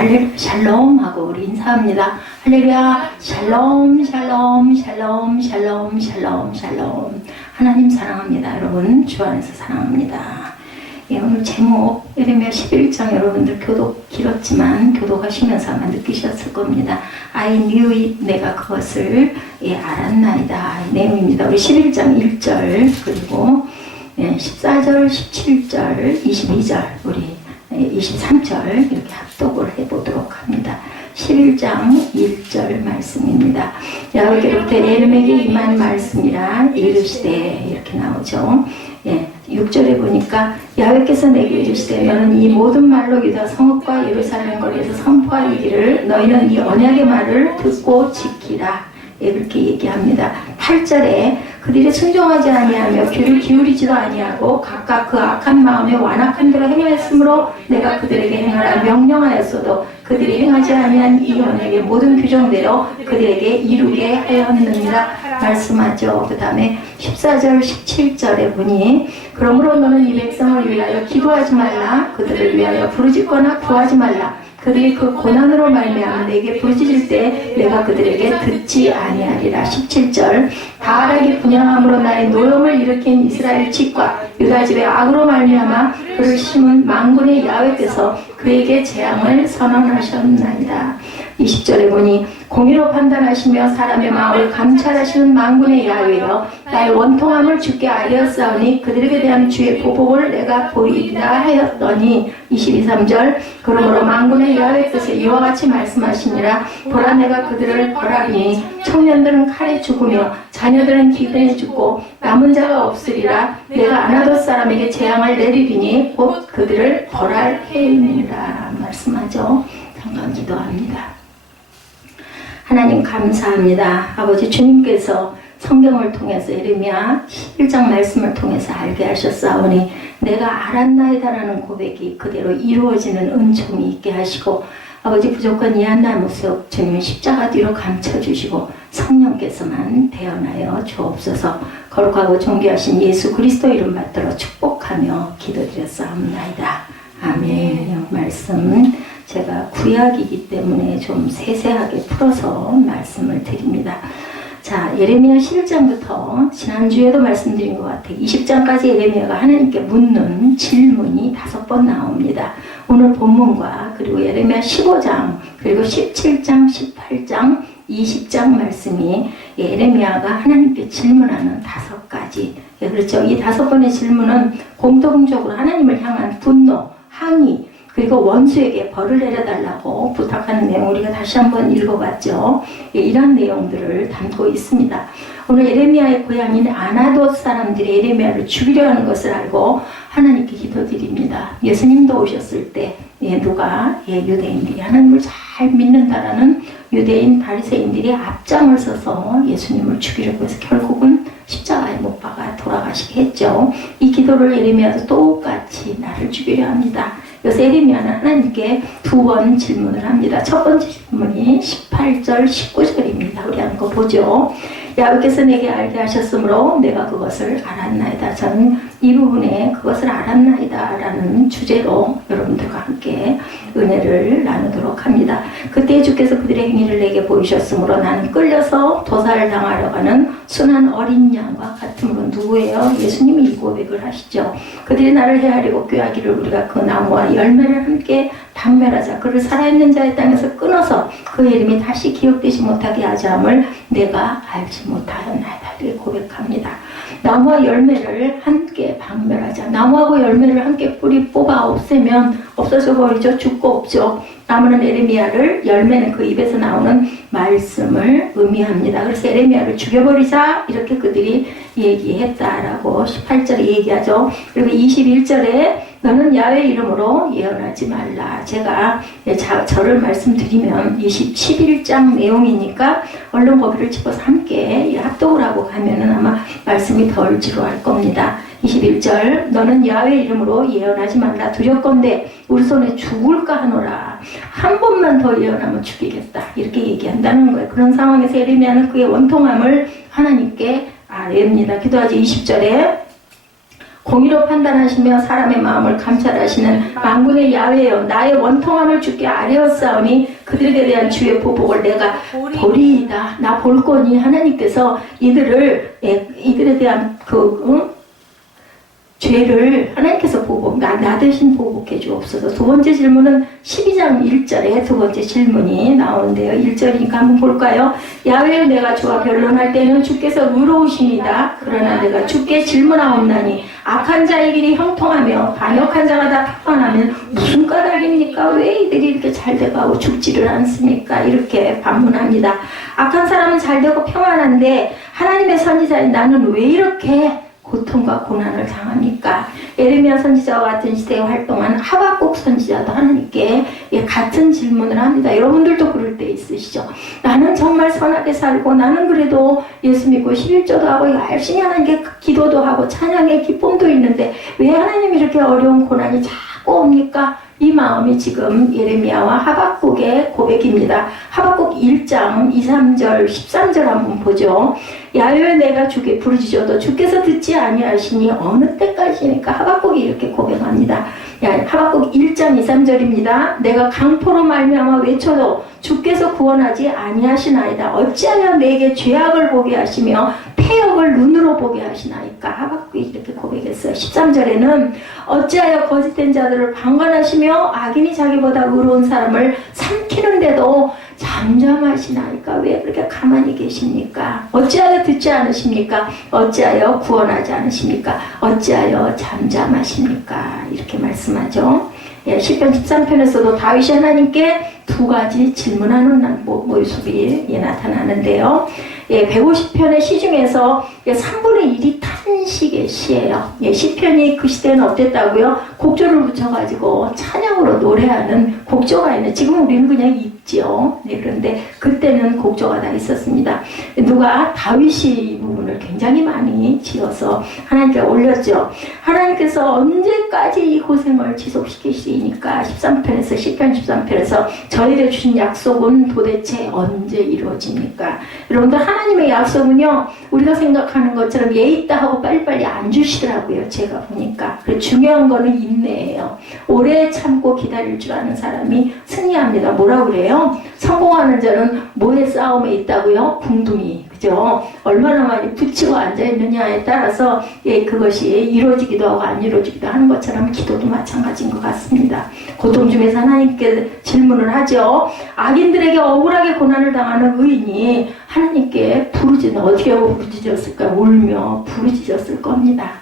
샬롬 하고 우리 인사합니다. 할렐루야. 샬롬 샬롬 샬롬 샬롬 샬롬 샬롬. 하나님 사랑합니다. 여러분 주 안에서 사랑합니다. 예, 오늘 제목 예레미야 11장 여러분들 교독 길었지만 교독하시면서 아마 느끼셨을 겁니다. I knew it, 내가 그것을 알았나이다 내용입니다. 우리 11장 1절 그리고 14절 17절 22절 우리 23절 이렇게 합독을 해보도록 합니다. 11장 1절 말씀입니다. 야훼께로부터 예레미야에게 임한 말씀이라 이르시되 이렇게 나오죠. 6절에 보니까 야훼께서 내게 이르시되 너는 이 모든 말로 유다 성읍과 예루살렘 거리에서 선포하기를 너희는 이 언약의 말을 듣고 지키라. 그렇게 얘기합니다. 8절에 그들이 순종하지 아니하며 귀를 기울이지도 아니하고 각각 그 악한 마음에 완악한 대로 행하였으므로 내가 그들에게 행하라 명령하였어도 그들이 행하지 아니한 이 언약의 모든 규정대로 그들에게 이루게 하였느니라 말씀하죠. 그 다음에 14절 17절에 보니 그러므로 너는 이 백성을 위하여 기도하지 말라 그들을 위하여 부르짖거나 구하지 말라 그들이 그 고난으로 말미암아 내게 부르짖을 때 내가 그들에게 듣지 아니하리라. 17절 바알에게 분향함으로 나의 노염을 일으킨 이스라엘 집과 유다 집의 악으로 말미암아 그를 심은 만군의 야훼께서 그에게 재앙을 선언하셨나이다. 20절에 보니 공의로 판단하시며 사람의 마음을 감찰하시는 만군의 야훼여 나의 원통함을 주께 알렸사오니 그들에게 대한 주의 보복을 내가 보이리라 하였더니 22, 3절 그러므로 만군의 야훼께서 이와 같이 말씀하시니라 보라 내가 그들을 벌하리니 청년들은 칼에 죽으며 자녀들은 기근에 죽고 남은 자가 없으리라 내가 아나돗 사람에게 재앙을 내리리니 곧 그들을 벌할 해이니라 말씀하죠. 잠깐 기도합니다. 하나님 감사합니다. 아버지 주님께서 성경을 통해서 예레미야 11장 말씀을 통해서 알게 하셨사오니 내가 알았나이다라는 고백이 그대로 이루어지는 은총이 있게 하시고 아버지 부족한 이한나 모습 주님은 십자가 뒤로 감춰주시고 성령께서만 대언하여 주옵소서. 거룩하고 존귀하신 예수 그리스도 이름 받들어 축복하며 기도드렸사옵나이다. 아멘. 말씀 제가 구약이기 때문에 좀 세세하게 풀어서 말씀을 드립니다. 자, 예레미야 11장부터 지난주에도 말씀드린 것 같아요. 20장까지 예레미야가 하나님께 묻는 질문이 5번 나옵니다. 오늘 본문과 그리고 예레미야 15장 그리고 17장, 18장, 20장 말씀이 예레미야가 하나님께 질문하는 5가지. 그렇죠. 이 5번의 질문은 공통적으로 하나님을 향한 분노, 항의, 그리고 원수에게 벌을 내려달라고 부탁하는 내용 우리가 다시 한번 읽어봤죠. 이런 내용들을 담고 있습니다. 오늘 예레미야의 고향인 아나돗 사람들이 예레미야를 죽이려 하는 것을 알고 하나님께 기도드립니다. 예수님도 오셨을 때 누가 유대인들이 하나님을 잘 믿는다라는 유대인 바리새인들이 앞장을 서서 예수님을 죽이려고 해서 결국은 십자가에 못 박아 돌아가시게 했죠. 이 기도를 예레미야도 똑같이 나를 죽이려 합니다. 그래서 예레미야는 하나님께 2번 질문을 합니다. 첫 번째 질문이 18절 19절입니다. 우리 한번 보죠. 야훼께서 내게 알게 하셨으므로 내가 그것을 알았나이다. 저는 이 부분에 그것을 알았나이다 라는 주제로 여러분들과 함께 은혜를 나누도록 합니다. 그때 주께서 그들의 행위를 내게 보이셨으므로 나는 끌려서 도살을 당하려고 하는 순한 어린 양과 같으므로 누구예요? 예수님이 이 고백을 하시죠. 그들이 나를 헤아리고 꾀하기를 우리가 그 나무와 열매를 함께 박멸하자. 그를 살아있는 자의 땅에서 끊어서 그 이름이 다시 기억되지 못하게 하자함을 내가 알지 못하였나이다. 이렇게 고백합니다. 나무와 열매를 함께 박멸하자. 나무하고 열매를 함께 뿌리 뽑아 없애면 없어져 버리죠. 죽고 없죠. 나무는 예레미야를, 열매는 그 입에서 나오는 말씀을 의미합니다. 그래서 예레미야를 죽여버리자 이렇게 그들이 얘기했다라고 18절에 얘기하죠. 그리고 21절에 너는 야훼 이름으로 예언하지 말라. 제가 저를 말씀드리면 11장 내용이니까 얼른 거기를 짚어서 함께 합독을 하고 가면은 아마 말씀이 덜 지루할 겁니다. 21절 너는 야훼 이름으로 예언하지 말라. 두렵건대 우리 손에 죽을까 하노라. 한 번만 더 예언하면 죽이겠다. 이렇게 얘기한다는 거예요. 그런 상황에서 예레미야는 그의 원통함을 하나님께 아뢰입니다. 기도하지 20절에 공의로 판단하시며 사람의 마음을 감찰하시는 만군의 야훼여 나의 원통함을 주께 아뢰었사오니 그들에게 대한 주의 보복을 내가 보리이다. 나 볼 거니 하나님께서 이들에 대한 죄를 하나님께서 나 대신 보복해 주옵소서. 두 번째 질문은 12장 1절에 두 번째 질문이 나오는데요. 1절이니까 한번 볼까요? 야훼여 내가 주와 변론할 때는 주께서 의로우십니다. 그러나 내가 주께 질문하옵나니 악한 자의 길이 형통하며 반역한 자가 다 평안하면 무슨 까닭입니까? 왜 이들이 이렇게 잘돼가고 죽지를 않습니까? 이렇게 반문합니다. 악한 사람은 잘되고 평안한데 하나님의 선지자인 나는 왜 이렇게 고통과 고난을 당합니까? 예레미야 선지자와 같은 시대에 활동한 하박국 선지자도 하나님께 같은 질문을 합니다. 여러분들도 그럴 때 있으시죠? 나는 정말 선하게 살고 나는 그래도 예수 믿고 11조도 하고 열심히 하나님께 기도도 하고 찬양의 기쁨도 있는데 왜 하나님이 이렇게 어려운 고난이 자꾸 옵니까? 이 마음이 지금 예레미야와 하박국의 고백입니다. 하박국 1장 2, 3절, 13절 한번 보죠. 야훼여 내가 주께 부르짖어도 주께서 듣지 아니하시니 어느 때까지니까 하박국이 이렇게 고백합니다. 하박국 1장 2, 3절입니다. 내가 강포로 말미암아 외쳐도 주께서 구원하지 아니하시나이다. 어찌하여 내게 죄악을 보게 하시며 폐역을 눈으로 보게 하시나이까. 하박국이 이렇게 고백했어요. 13절에는 어찌하여 거짓된 자들을 방관하시며 악인이 자기보다 의로운 사람을 삼키는데도 잠잠하시나이까. 왜 그렇게 가만히 계십니까? 어찌하여 듣지 않으십니까? 어찌하여 구원하지 않으십니까? 어찌하여 잠잠하십니까? 이렇게 말씀하죠. 시편 13편에서도 다윗이 하나님께 두 가지 질문하는 모습이 나타나는데요. 150편의 시 중에서 3분의 1이 탄식의 시예요. 시편이 그 시대는 어땠다고요? 곡조를 붙여가지고 찬양으로 노래하는 곡조가 있는, 지금 우리는 그냥 읽지요. 그런데 그때는 곡조가 다 있었습니다. 누가 다윗이 이 부분을 굉장히 많이 지어서 하나님께 올렸죠. 하나님께서 언제까지 이 고생을 지속시키시니까 13편에서 시편 13편에서 저희에게 주신 약속은 도대체 언제 이루어집니까? 여러분들 하나님의 약속은요 우리가 생각하는 것처럼 예있다 하고 빨리빨리 안 주시더라고요. 제가 보니까. 중요한 거는 인내예요. 오래 참고 기다릴 줄 아는 사람이 승리합니다. 뭐라 그래요? 성공하는 자는 뭐의 싸움에 있다고요? 궁둥이. 그죠? 얼마나 많이 붙이고 앉아있느냐에 따라서 그것이 이루어지기도 하고 안 이루어지기도 하는 것처럼 기도도 마찬가지인 것 같습니다. 고통 중에서 하나님께 질문을 하죠. 악인들에게 억울하게 고난을 당하는 의인이 하나님께 어떻게 부르짖었을까? 울며 부르짖었을 겁니다.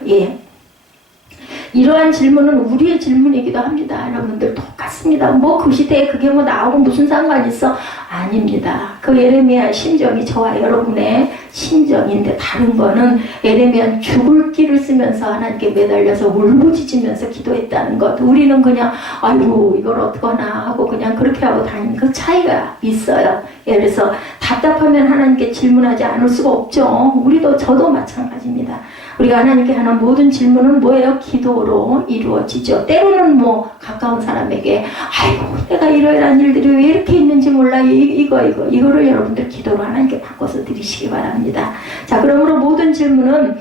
이러한 질문은 우리의 질문이기도 합니다. 여러분들 똑같습니다. 그 시대에 그게 나오고 무슨 상관이 있어? 아닙니다. 그 예레미야 심정이 저와 여러분의 심정인데 다른 거는 예레미야는 죽을 길을 쓰면서 하나님께 매달려서 울부짖으면서 기도했다는 것. 우리는 그냥 아이고 이걸 어떡하나 하고 그냥 그렇게 하고 다니는 그 차이가 있어요. 그래서 답답하면 하나님께 질문하지 않을 수가 없죠. 저도 마찬가지입니다. 우리가 하나님께 하는 모든 질문은 뭐예요? 기도로 이루어지죠. 때로는 가까운 사람에게 아이고 내가 이러이러한 일들이 왜 이렇게 있는지 몰라 이거를 여러분들 기도로 하나님께 바꿔서 드리시기 바랍니다. 자, 그러므로 모든 질문은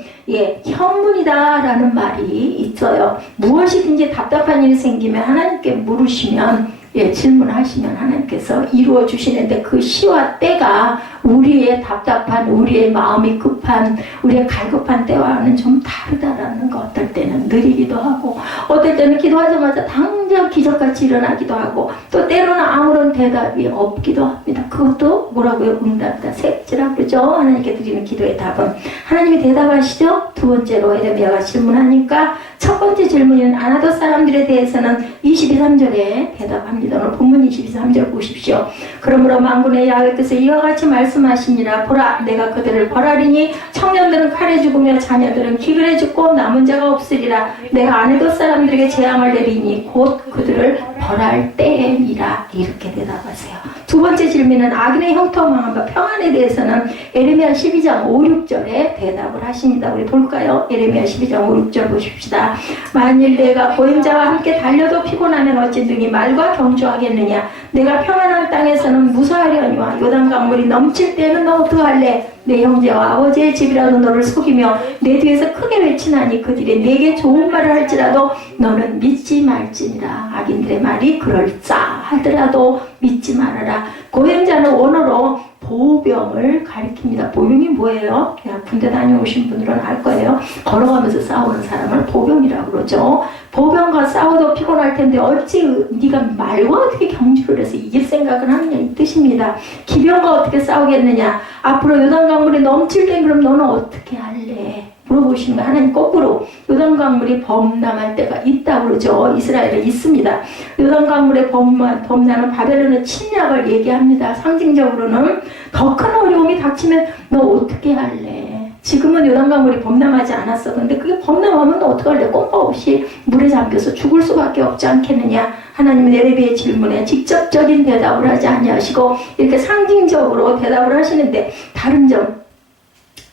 현문이다라는 말이 있어요. 무엇이든지 답답한 일이 생기면 하나님께 물으시면 질문하시면 하나님께서 이루어 주시는데 그 시와 때가 우리의 답답한, 우리의 마음이 급한, 우리의 갈급한 때와는 좀 다르다라는 거. 어떨 때는 느리기도 하고 어떨 때는 기도하자마자 당장 기적같이 일어나기도 하고 또 때로는 아무런 대답이 없기도 합니다. 그것도 뭐라고요? 응답이다. 색지라 그러죠. 하나님께 드리는 기도의 답은 하나님이 대답하시죠. 두 번째로 예레미야가 질문하니까 첫 번째 질문인 아나돗 사람들에 대해서는 22, 3절에 대답합니다. 오늘 본문 22, 3절 보십시오. 그러므로 만군의 야훼께서 이와 같이 말씀하시니라. 보라 내가 그들을 벌하리니 청년들은 칼에 죽으며 자녀들은 기근에 죽고 남은 자가 없으리라. 내가 아나돗 사람들에게 재앙을 내리니 곧 그들을 벌할 때니라. 이렇게 대답하세요. 두 번째 질문은 악인의 형통함과 평안에 대해서는 예레미야 12장 5, 6절에 대답을 하십니다. 우리 볼까요? 예레미야 12장 5, 6절 보십시다. 만일 내가 보행자와 함께 달려도 피곤하면 어찌 능히 말과 경주하겠느냐. 내가 평안한 땅에서는 무사하려니와 요단 강물이 넘칠 때는 너 어떡할래? 내 형제와 아버지의 집이라도 너를 속이며 내 뒤에서 크게 외치나니 그들이 내게 좋은 말을 할지라도 너는 믿지 말지니라. 악인들의 말이 그럴싸하더라도 믿지 말아라. 고행자는 원어로 보병을 가리킵니다. 보병이 뭐예요? 군대 다녀오신 분들은 알 거예요. 걸어가면서 싸우는 사람을 보병이라고 그러죠. 보병과 싸워도 피곤할 텐데 어찌 네가 말과 어떻게 경주를 해서 이길 생각을 하느냐 이 뜻입니다. 기병과 어떻게 싸우겠느냐. 앞으로 요단강물이 넘칠 때 그럼 너는 어떻게 할래? 물어보시면 하나님 거꾸로 요단강물이 범람할 때가 있다고 그러죠. 이스라엘에 있습니다. 요단강물의 범람은 바벨론의 침략을 얘기합니다. 상징적으로는 더 큰 어려움이 닥치면 너 어떻게 할래? 지금은 요단강물이 범람하지 않았어. 근데 그게 범람하면 너 어떡할래? 꼼꼼없이 물에 잠겨서 죽을 수밖에 없지 않겠느냐. 하나님은 에레비의 질문에 직접적인 대답을 하지 아니하시고 이렇게 상징적으로 대답을 하시는데, 다른 점,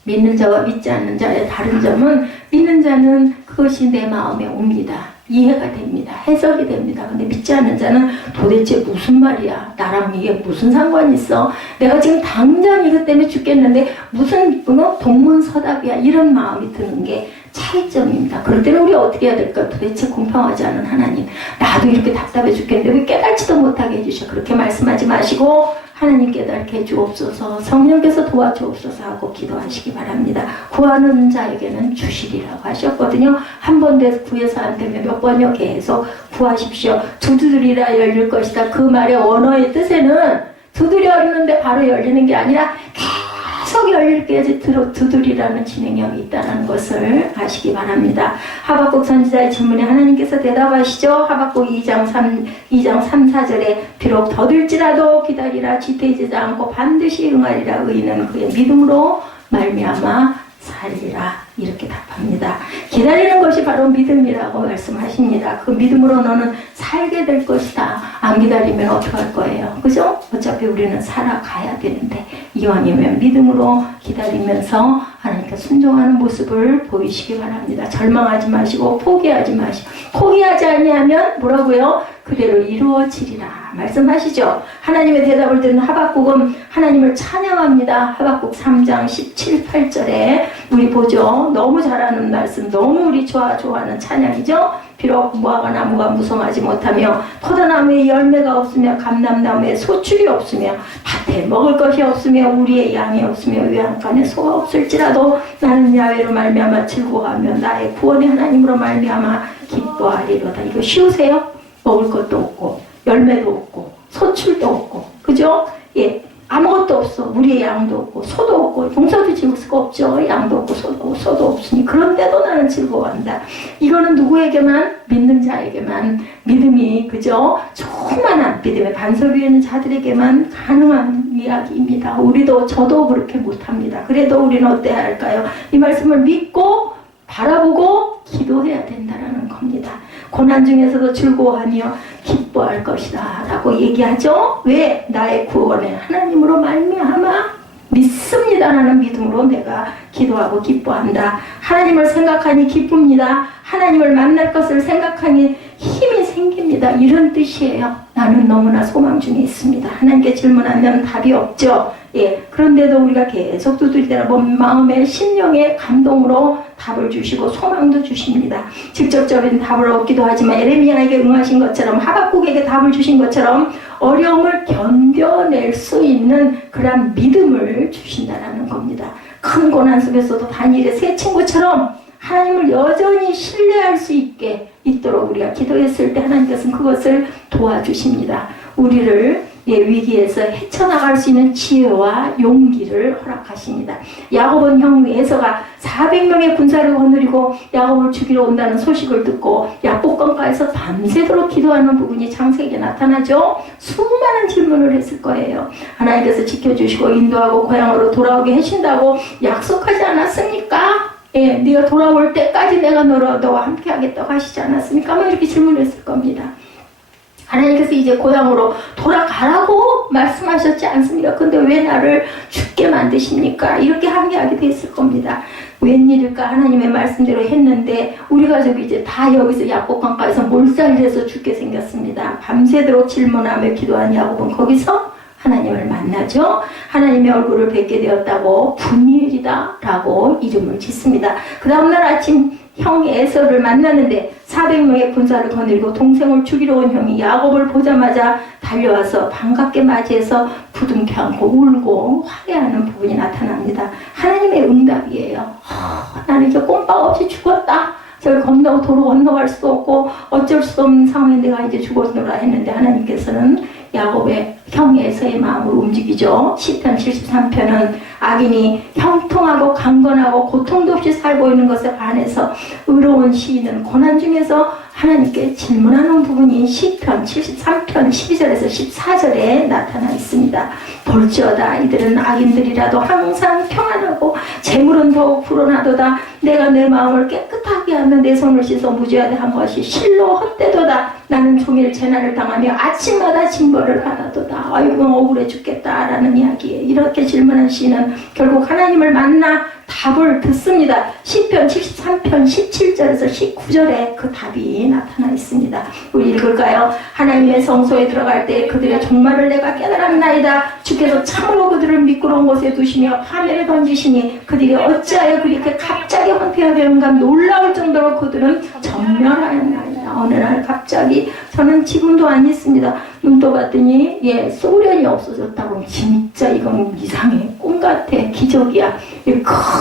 믿는 자와 믿지 않는 자의 다른 점은, 믿는 자는 그것이 내 마음에 옵니다. 이해가 됩니다. 해석이 됩니다. 근데 믿지 않는 자는 도대체 무슨 말이야? 나랑 이게 무슨 상관이 있어? 내가 지금 당장 이것 때문에 죽겠는데 무슨 동문서답이야? 이런 마음이 드는 게 차이점입니다. 그럴 때는 우리 어떻게 해야 될까? 도대체 공평하지 않은 하나님, 나도 이렇게 답답해 죽겠는데 왜 깨달지도 못하게 해주셔? 그렇게 말씀하지 마시고 하나님 깨닫게 해주옵소서, 성령께서 도와주옵소서 하고 기도하시기 바랍니다. 구하는 자에게는 주시리라고 하셨거든요. 한 번 구해서 안 되면 몇 번요? 계속 구하십시오. 두드리라 열릴 것이다. 그 말의 원어의 뜻에는 두드려 열리는데 바로 열리는 게 아니라 계속 열릴 때까지 두드리라는 진행력이 있다는 것을 아시기 바랍니다. 하박국 선지자의 질문에 하나님께서 대답하시죠. 하박국 2장 3, 4절에 비록 더딜지라도 기다리라. 지태지지 않고 반드시 응하리라. 의인은 그의 믿음으로 말미암아 살리라. 이렇게 답합니다. 기다리는 것이 바로 믿음이라고 말씀하십니다. 그 믿음으로 너는 살게 될 것이다. 안 기다리면 어떡할 거예요? 그죠? 어차피 우리는 살아가야 되는데, 이왕이면 믿음으로 기다리면서 하나님께 순종하는 모습을 보이시기 바랍니다. 절망하지 마시고 포기하지 마시고, 포기하지 아니하면 뭐라고요? 그대로 이루어지리라 말씀하시죠. 하나님의 대답을 듣는 하박국은 하나님을 찬양합니다. 하박국 3장 17, 8절에 우리 보죠. 너무 잘하는 말씀, 너무 우리 좋아하는 찬양이죠. 비록 무화과 나무가 무성하지 못하며 포도나무에 열매가 없으며 감람나무에 소출이 없으며 밭에 먹을 것이 없으며 우리의 양이 없으며 외양간에 소가 없을지라도 나는 야훼로 말미암아 즐거워하며 나의 구원의 하나님으로 말미암아 기뻐하리로다. 이거 쉬우세요? 먹을 것도 없고 열매도 없고 소출도 없고, 그죠? 예, 아무것도 없어. 우리의 양도 없고 소도 없고 용서도 지을 수가 없죠. 양도 없고 소도 없으니 그런데도 나는 즐거워한다. 이거는 누구에게만? 믿는 자에게만 믿음이, 그죠? 조그만한 믿음의 반석 위에 있는 자들에게만 가능한 이야기입니다. 저도 그렇게 못합니다. 그래도 우리는 어때야 할까요? 이 말씀을 믿고 바라보고 기도해야 된다는 겁니다. 고난 중에서도 즐거워하며 기뻐할 것이다 라고 얘기하죠. 왜? 나의 구원의 하나님으로 말미암아 믿습니다라는 믿음으로 내가 기도하고 기뻐한다. 하나님을 생각하니 기쁩니다. 하나님을 만날 것을 생각하니 힘이 생깁니다. 이런 뜻이에요. 나는 너무나 소망 중에 있습니다. 하나님께 질문하면 답이 없죠. 예, 그런데도 우리가 계속 두드릴 때는 마음의 심령의 감동으로 답을 주시고 소망도 주십니다. 직접적인 답을 얻기도 하지만 에레미야에게 응하신 것처럼, 하박국에게 답을 주신 것처럼 어려움을 견뎌낼 수 있는 그런 믿음을 주신다는 겁니다. 큰 고난 속에서도 다니엘의 세 친구처럼 하나님을 여전히 신뢰할 수 있도록 우리가 기도했을 때 하나님께서는 그것을 도와주십니다. 우리를 위기에서 헤쳐나갈 수 있는 지혜와 용기를 허락하십니다. 야곱은 형 에서가 400명의 군사를 거느리고 야곱을 죽이러 온다는 소식을 듣고 야복강가에서 밤새도록 기도하는 부분이 창세기에 나타나죠. 수많은 질문을 했을 거예요. 하나님께서 지켜주시고 인도하고 고향으로 돌아오게 하신다고 약속하지 않았습니까? 예, 네가 돌아올 때까지 내가 너와 함께 하겠다고 하시지 않았습니까? 아마 이렇게 질문했을 겁니다. 하나님께서 이제 고향으로 돌아가라고 말씀하셨지 않습니까? 근데 왜 나를 죽게 만드십니까? 이렇게 항의하게 됐을 겁니다. 웬일일까? 하나님의 말씀대로 했는데 우리 가족이 이제 다 여기서 야복강가에서 몰살해서 죽게 생겼습니다. 밤새도록 질문하며 기도한 야곱은 거기서 하나님을 만나죠. 하나님의 얼굴을 뵙게 되었다고 분이엘이다 라고 이름을 짓습니다. 그 다음날 아침 형 에서를 만났는데 400명의 군사를 거느리고 동생을 죽이러 온 형이 야곱을 보자마자 달려와서 반갑게 맞이해서 부둥켜 안고 울고 화해하는 부분이 나타납니다. 하나님의 응답이에요. 나는 이제 꼼박 없이 죽었다. 저를 도로 건너갈 수도 없고 어쩔 수 없는 상황에 내가 이제 죽었노라 했는데 하나님께서는 야곱의 형 에서의 마음을 움직이죠. 시편 73편은 악인이 형통하고 강건하고 고통도 없이 살고 있는 것에 반해서 의로운 시인은 고난 중에서 하나님께 질문하는 부분이 시편 73편 12절에서 14절에 나타나 있습니다. 볼지어다 이들은 악인들이라도 항상 평안하고 재물은 더욱 불어나도다. 내가 내 마음을 깨끗하게 하며 내 손을 씻어 무죄하한 것이 실로 헛되도다. 나는 종일 재난을 당하며 아침마다 징벌을 받아도다. 아이고 억울해 죽겠다 라는 이야기에 이렇게 질문한 시인은 결국 하나님을 만나 답을 듣습니다. 시편 73편 17절에서 19절에 그 답이 나타나 있습니다. 우리 읽을까요? 하나님의 성소에 들어갈 때 그들의 종말을 내가 깨달았나이다. 주께서 참으로 그들을 미끄러운 곳에 두시며 파멸에 던지시니 그들이 어찌하여 그렇게 갑자기 황폐하게 되는가. 놀라울 정도로 그들은 전멸하였나이다. 어느 날 갑자기 저는 지금도 안 있습니다. 눈 떠봤더니 소련이 없어졌다고. 진짜 이건 이상해. 꿈 같아. 기적이야.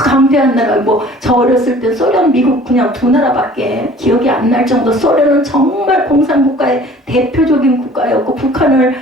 강대한 나라. 저 어렸을 때 소련, 미국 그냥 두 나라밖에 기억이 안 날 정도. 소련은 정말 공산국가의 대표적인 국가였고 북한을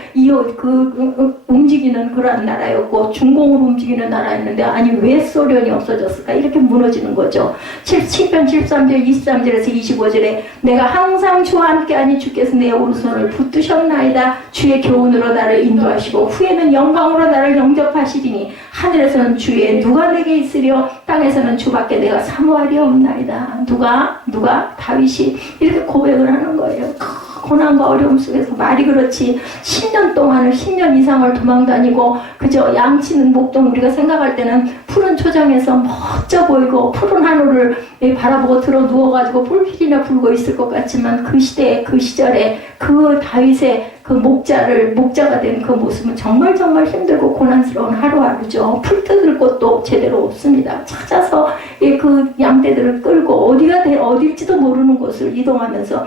움직이는 그런 나라였고 중공을 움직이는 나라였는데 아니 왜 소련이 없어졌을까? 이렇게 무너지는 거죠. 시편 73절 23절에서 25절에 내가 항상 주와 함께하니 주께서 내 오른손을 붙드셨나이다. 주의 교훈으로 나를 인도하시고 후에는 영광으로 나를 영접하시리니 하늘에서는 주의 누가 내게 있으려 땅에서는 주밖에 내가 사모하리 없나이다. 누가 다윗이 이렇게 고백을 하는 거예요. 고난과 어려움 속에서 말이 그렇지 10년 동안을 10년 이상을 도망다니고 그저 양치는 목동 우리가 생각할 때는 푸른 초장에서 멋져 보이고 푸른 하늘을 바라보고 들어 누워가지고 불필이나 불고 있을 것 같지만 그 시대에 그 시절에 그 다윗의 그 목자가 된 그 모습은 정말 힘들고 고난스러운 하루하루죠. 풀 뜯을 곳도 제대로 없습니다. 찾아서 그 양떼들을 끌고 어딜지도 모르는 곳을 이동하면서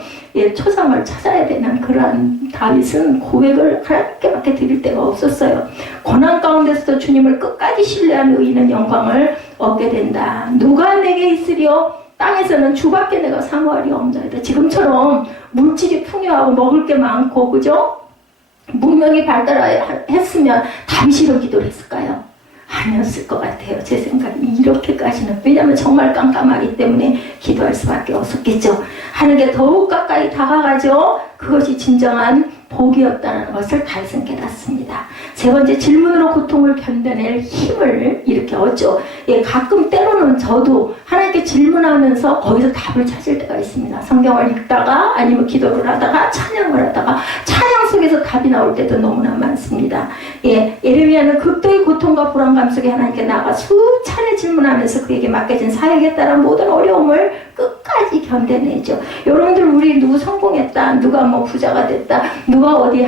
초상을 찾아야 되는 그러한 다윗은 고백을 하나님께밖에 드릴 데가 없었어요. 고난 가운데서도 주님을 끝까지 신뢰하는 의인은 영광을 얻게 된다. 누가 내게 있으리요? 땅에서는 주밖에 내가 사모하리 없나이다. 지금처럼 물질이 풍요하고 먹을 게 많고 그죠? 문명이 발달했으면 다윗이로 기도를 했을까요? 아니었을 것 같아요. 제 생각에 이렇게까지는. 왜냐하면 정말 깜깜하기 때문에 기도할 수밖에 없었겠죠. 하는 게 더욱 가까이 다가가죠. 그것이 진정한 복이었다는 것을 다윗은 깨닫습니다. 세 번째, 질문으로 고통을 견뎌낼 힘을 이렇게 얻죠. 가끔 때로는 저도 하나님께 질문하면서 거기서 답을 찾을 때가 있습니다. 성경을 읽다가 아니면 기도를 하다가 찬양을 하다가 찬양 속에서 답이 나올 때도 너무나 많습니다. 예레미야는 극도의 고통과 불안감 속에 하나님께 나아가 수차례 질문하면서 그에게 맡겨진 사역에 따른 모든 어려움을 끝까지 견뎌내죠. 여러분들 우리 누구 성공했다, 누가 부자가 됐다, 누가 어디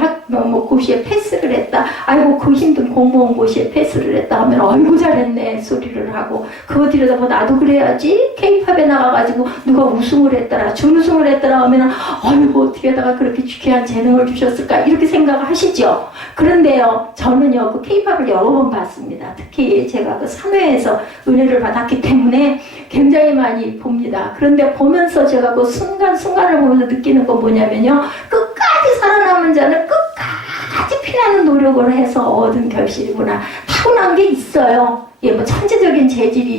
고시에 패스를 했다, 아이고 그 힘든 공무원 고시에 패스를 했다 하면 아이고 잘했네 소리를 하고, 그거 들여다보 나도 그래야지, K-팝에 나가가지고 누가 우승을 했더라, 준우승을 했더라 하면 아이고 어떻게 하다가 그렇게 귀한 재능을 주셨을까 이렇게 생각하시죠. 그런데요, 저는요 그 K-팝을 여러 번 봤습니다. 특히 제가 그 3회에서 은혜를 받았기 때문에 굉장히 많이 봅니다. 그런데 보면서 제가 그 순간순간을 보면서 느끼는 건 뭐냐면요, 끝까지 살아남은 자는 끝까지 피나는 노력을 해서 얻은 결실이구나. 타고난 게 있어요. 천재적인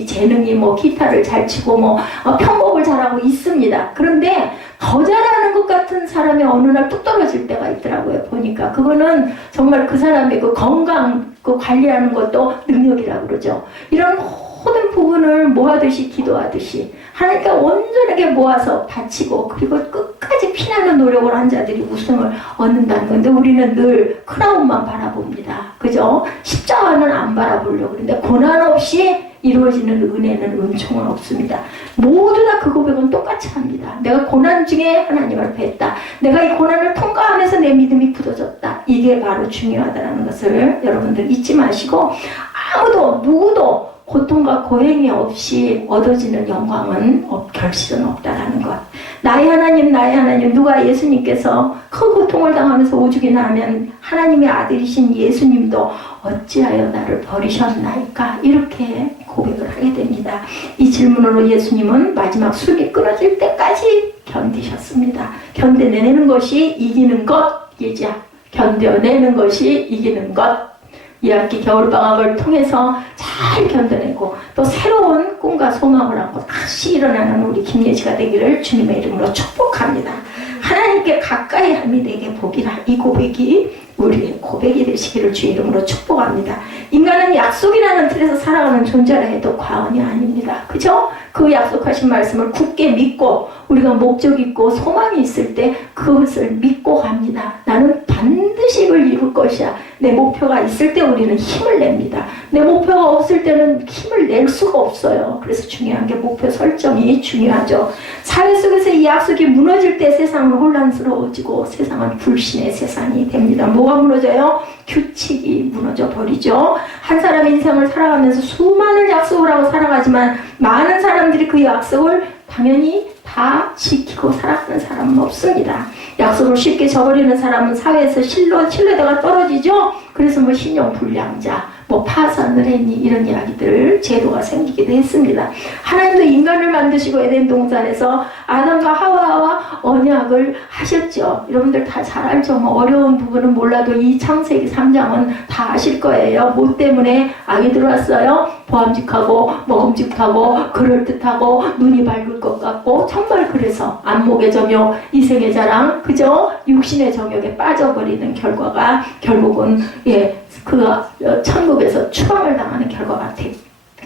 재능이 기타를 잘 치고 편곡을 잘하고 있습니다. 그런데 더 잘하는 것 같은 사람이 어느 날 뚝 떨어질 때가 있더라고요. 보니까 그거는 정말 그 사람의 그 건강 관리하는 것도 능력이라고 그러죠. 이런 모든 부분을 모아듯이 기도하듯이 하나님께 온전하게 모아서 바치고 그리고 끝까지 피나는 노력을 한 자들이 우승을 얻는다는 건데, 우리는 늘 크라운만 바라봅니다. 그죠? 십자가는 안 바라보려고 그러는데 고난 없이 이루어지는 은혜는 은총은 없습니다. 모두 다 그 고백은 똑같이 합니다. 내가 고난 중에 하나님을 뵀다. 내가 이 고난을 통과하면서 내 믿음이 굳어졌다. 이게 바로 중요하다는 것을 여러분들 잊지 마시고, 아무도 누구도 고통과 고행이 없이 얻어지는 영광은 결실은 없다라는 것. 나의 하나님 누가 예수님께서 큰 고통을 당하면서 오죽이 나면 하나님의 아들이신 예수님도 어찌하여 나를 버리셨나이까, 이렇게 고백을 하게 됩니다. 이 질문으로 예수님은 마지막 숨이 끊어질 때까지 견디셨습니다. 견뎌내는 것이 이기는 것이자 견뎌내는 것이 이기는 것. 2학기 겨울방학을 통해서 잘 견뎌내고 또 새로운 꿈과 소망을 안고 다시 일어나는 우리 김예지가 되기를 주님의 이름으로 축복합니다. 하나님께 가까이 함이 내게 복이라. 이 고백이 우리의 고백이 되시기를 주의 이름으로 축복합니다. 인간은 약속이라는 틀에서 살아가는 존재라 해도 과언이 아닙니다. 그죠? 그 약속하신 말씀을 굳게 믿고 우리가 목적 있고 소망이 있을 때 그것을 믿고 갑니다. 나는 반드시 이걸 이룰 것이야. 내 목표가 있을 때 우리는 힘을 냅니다. 내 목표가 없을 때는 힘을 낼 수가 없어요. 그래서 중요한 게 목표 설정이 중요하죠. 사회 속에서 이 약속이 무너질 때 세상은 혼란스러워지고 세상은 불신의 세상이 됩니다. 뭐가 무너져요? 규칙이 무너져 버리죠. 한 사람의 인생을 살아가면서 수많은 약속을 하고 살아가지만 많은 사람들이 그 약속을 당연히 다 지키고 살아가는 사람은 없습니다. 약속을 쉽게 저버리는 사람은 사회에서 신뢰도가 떨어지죠. 그래서 뭐 신용불량자, 뭐 파산을 했니, 이런 이야기들, 제도가 생기기도 했습니다. 하나님도 인간을 만드시고 에덴 동산에서 아담과 하와와 언약을 하셨죠. 여러분들 다 잘 알죠. 뭐 어려운 부분은 몰라도 이 창세기 3장은 다 아실 거예요. 뭐 때문에 악이 들어왔어요? 보암직하고 먹음직하고 그럴듯하고 눈이 밝을 것 같고, 정말 그래서 안목의 정욕, 이생의 자랑, 그죠? 육신의 정욕에 빠져버리는 결과가 결국은 그 천국에서 추방을 당하는 결과가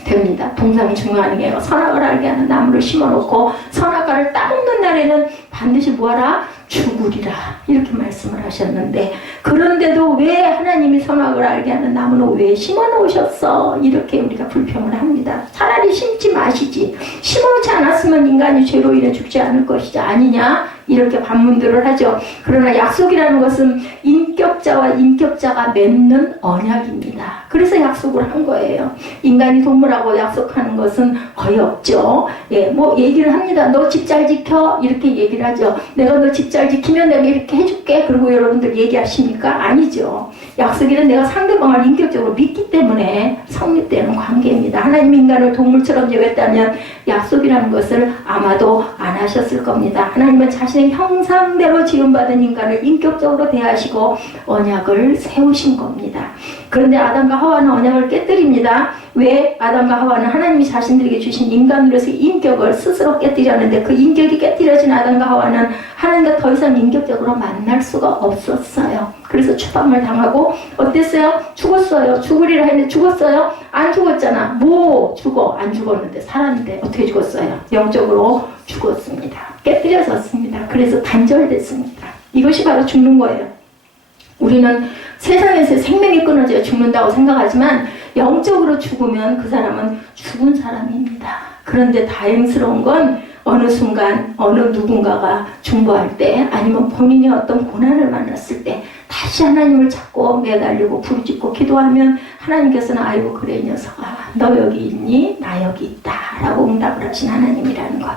됩니다. 동상이 중요한 게 선악을 알게 하는 나무를 심어놓고 선악과를 따먹는 날에는 반드시 뭐하라? 죽으리라, 이렇게 말씀을 하셨는데, 그런데도 왜 하나님이 선악을 알게 하는 나무는 왜 심어놓으셨어? 이렇게 우리가 불평을 합니다. 차라리 심지 마시지. 심어놓지 않았으면 인간이 죄로 인해 죽지 않을 것이지 아니냐? 이렇게 반문들을 하죠. 그러나 약속이라는 것은 인격자와 인격자가 맺는 언약입니다. 그래서 약속을 한 거예요. 인간이 동물하고 약속하는 것은 거의 없죠. 뭐 얘기를 합니다. 너 집 잘 지켜? 이렇게 얘기를 하죠. 내가 너 집 잘 지키면 내가 이렇게 해줄게. 그리고 여러분들 얘기하십니까? 아니죠. 약속이란 내가 상대방을 인격적으로 믿기 때문에 성립되는 관계입니다. 하나님 인간을 동물처럼 여겼다면 약속이라는 것을 아마도 안 하셨을 겁니다. 하나님은 자신의 형상대로 지음받은 인간을 인격적으로 대하시고 언약을 세우신 겁니다. 그런데 아담과 하와는 언약을 깨뜨립니다. 왜? 아담과 하와는 하나님이 자신들에게 주신 인간으로서의 인격을 스스로 깨뜨렸는데, 그 인격이 깨뜨려진 아담과 하와는 하나님과 더 이상 인격적으로 만날 수가 없었어요. 그래서 추방을 당하고 어땠어요? 죽었어요. 죽으리라 했는데 죽었어요? 안 죽었잖아. 뭐 죽어? 안 죽었는데 살았는데 어떻게 죽었어요? 영적으로 죽었습니다. 깨뜨려졌습니다. 그래서 단절됐습니다. 이것이 바로 죽는 거예요. 우리는 세상에서 생명이 끊어져 죽는다고 생각하지만 영적으로 죽으면 그 사람은 죽은 사람입니다. 그런데 다행스러운 건 어느 순간 어느 누군가가 중보할 때, 아니면 본인이 어떤 고난을 만났을 때 다시 하나님을 찾고 매달리고 부르짖고 기도하면 하나님께서는 아이고 그래 이 녀석아, 너 여기 있니? 나 여기 있다 라고 응답을 하신 하나님이라는 것.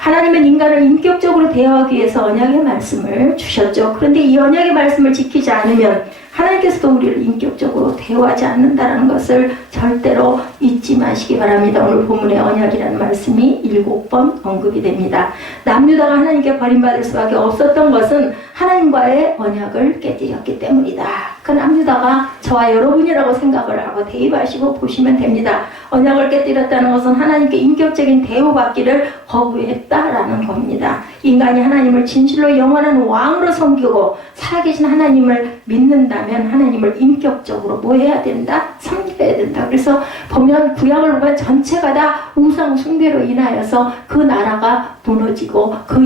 하나님은 인간을 인격적으로 대화하기 위해서 언약의 말씀을 주셨죠. 그런데 이 언약의 말씀을 지키지 않으면 하나님께서도 우리를 인격적으로 대화하지 않는다는 것을 절대로 잊지 마시기 바랍니다. 오늘 본문의 언약이라는 말씀이 7번 언급이 됩니다. 남유다가 하나님께 버림받을 수밖에 없었던 것은 하나님과의 언약을 깨뜨렸기 때문이다. 그 남유다가 저와 여러분이라고 생각을 하고 대입하시고 보시면 됩니다. 언약을 깨뜨렸다는 것은 하나님께 인격적인 대우받기를 거부했다라는 겁니다. 인간이 하나님을 진실로 영원한 왕으로 섬기고 살아계신 하나님을 믿는다면 하나님을 인격적으로 뭐 해야 된다? 섬겨야 된다. 그래서 보면 구약을 보면 전체가 다 우상 숭배로 인하여서 그 나라가 무너지고 그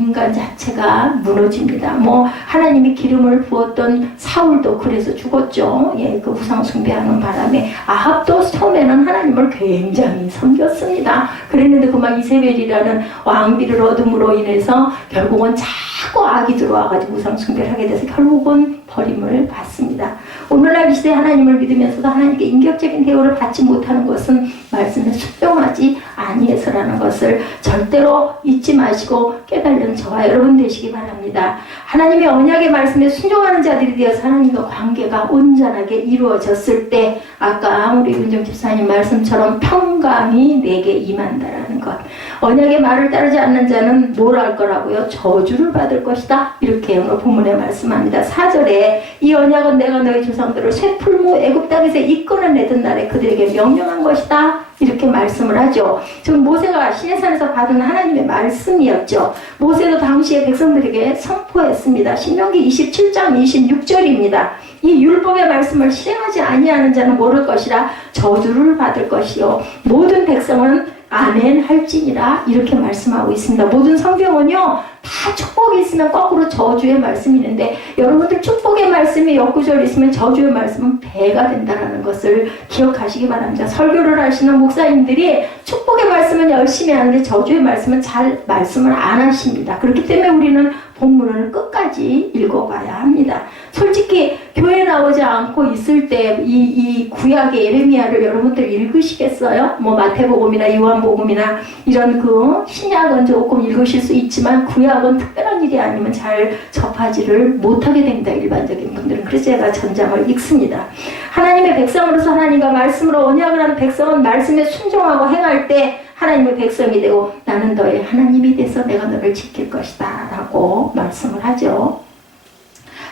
인간 자체가 무너집니다. 뭐 하나님이 기름을 부었던 사울도 그래서 죽었죠. 예, 그 우상 숭배하는 바람에 아합도 처음에는 하나님을 굉장히 섬겼습니다. 그랬는데 그만 이세벨이라는 왕비를 얻음으로 인해서 결국은 자꾸 악이 들어와가지고 우상 숭배를 하게 돼서 결국은 버림을 받습니다. 오늘날 이 시대에 하나님을 믿으면서도 하나님께 인격적인 대우를 받지 못하는 것은 말씀에 순종하지 아니해서라는 것을 절대로 잊지 마시고 깨달는 저와 여러분 되시기 바랍니다. 하나님의 언약의 말씀에 순종하는 자들이 되어서 하나님과 관계가 온전하게 이루어졌을 때 아까 우리 은정 집사님 말씀처럼 평강이 내게 임한다라는 것. 언약의 말을 따르지 않는 자는 뭘 할 거라고요? 저주를 받을 것이다. 이렇게 오늘 본문에 말씀합니다. 4절에 이 언약은 내가 너희 조상들을 쇠풀무 애굽 땅에서 이끌어내던 날에 그들에게 명령한 것이다. 이렇게 말씀을 하죠. 지금 모세가 시내산에서 받은 하나님의 말씀이었죠. 모세도 당시에 백성들에게 선포했습니다. 신명기 27장 26절입니다. 이 율법의 말씀을 실행하지 아니하는 자는 모를 것이라 저주를 받을 것이요 모든 백성은 아멘 할지니라 이렇게 말씀하고 있습니다. 모든 성경은요 다 축복이 있으면 거꾸로 저주의 말씀이 있는데 여러분들 축복의 말씀이 역구절 있으면 저주의 말씀은 배가 된다는 것을 기억하시기 바랍니다. 설교를 하시는 목사님들이 축복의 말씀은 열심히 하는데 저주의 말씀은 잘 말씀을 안 하십니다. 그렇기 때문에 우리는 본문을 끝까지 읽어봐야 합니다. 솔직히 교회 나오지 않고 있을 때 이 구약의 예레미야를 여러분들 읽으시겠어요? 뭐 마태복음이나 요한복음이나 이런 그 신약은 조금 읽으실 수 있지만 구약은 특별한 일이 아니면 잘 접하지를 못하게 됩니다. 일반적인 분들은. 그래서 제가 전장을 읽습니다. 하나님의 백성으로서 하나님과 말씀으로 언약을 하는 백성은 말씀에 순종하고 행할 때 하나님의 백성이 되고 나는 너의 하나님이 돼서 내가 너를 지킬 것이다 라고 말씀을 하죠.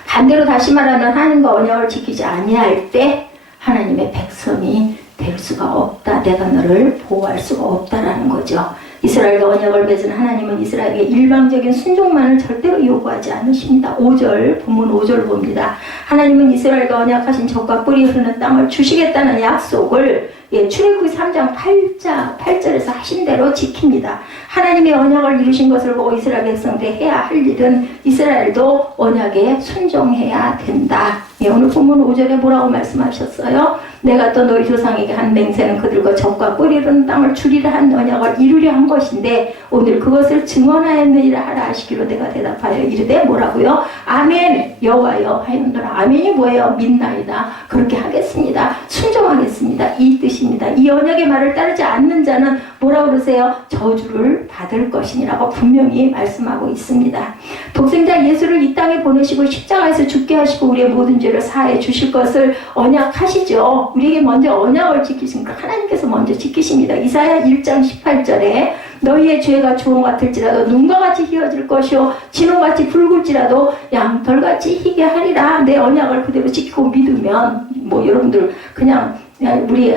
반대로 다시 말하면 하나님과 언약을 지키지 아니할 때 하나님의 백성이 될 수가 없다. 내가 너를 보호할 수가 없다라는 거죠. 이스라엘과 언약을 맺은 하나님은 이스라엘에게 일방적인 순종만을 절대로 요구하지 않으십니다. 5절, 본문 5절 봅니다. 하나님은 이스라엘과 언약하신 젖과 꿀이 흐르는 땅을 주시겠다는 약속을 출애굽기 3장 8절에서 하신 대로 지킵니다. 하나님의 언약을 이루신 것을 보고 이스라엘 백성들이 해야 할 일은 이스라엘도 언약에 순종해야 된다. 오늘 본문 5절에 뭐라고 말씀하셨어요? 내가 또 너희 조상에게 한 맹세는 그들과 젖과 꿀이 흐르는 땅을 주리라 한 언약을 이루려 한 것인데 오늘 그것을 증언하였느니라 하라 하시기로 내가 대답하여 이르되 뭐라고요? 아멘 여호와여 하였노라. 아멘이 뭐예요? 믿나이다. 그렇게 하겠습니다. 순종하겠습니다. 이 뜻입니다. 이 언약의 말을 따르지 않는 자는 뭐라고 그러세요? 저주를 받을 것이니라고 분명히 말씀하고 있습니다. 독생자 예수를 이 땅에 보내시고 십자가에서 죽게 하시고 우리의 모든 죄를 사해 주실 것을 언약하시죠. 우리에게 먼저 언약을 지키십니까? 하나님께서 먼저 지키십니다. 이사야 1장 18절에 너희의 죄가 주홍 같을지라도 눈과 같이 희어질 것이요 진홍같이 붉을지라도 양털같이 희게 하리라. 내 언약을 그대로 지키고 믿으면 뭐 여러분들 그냥 우리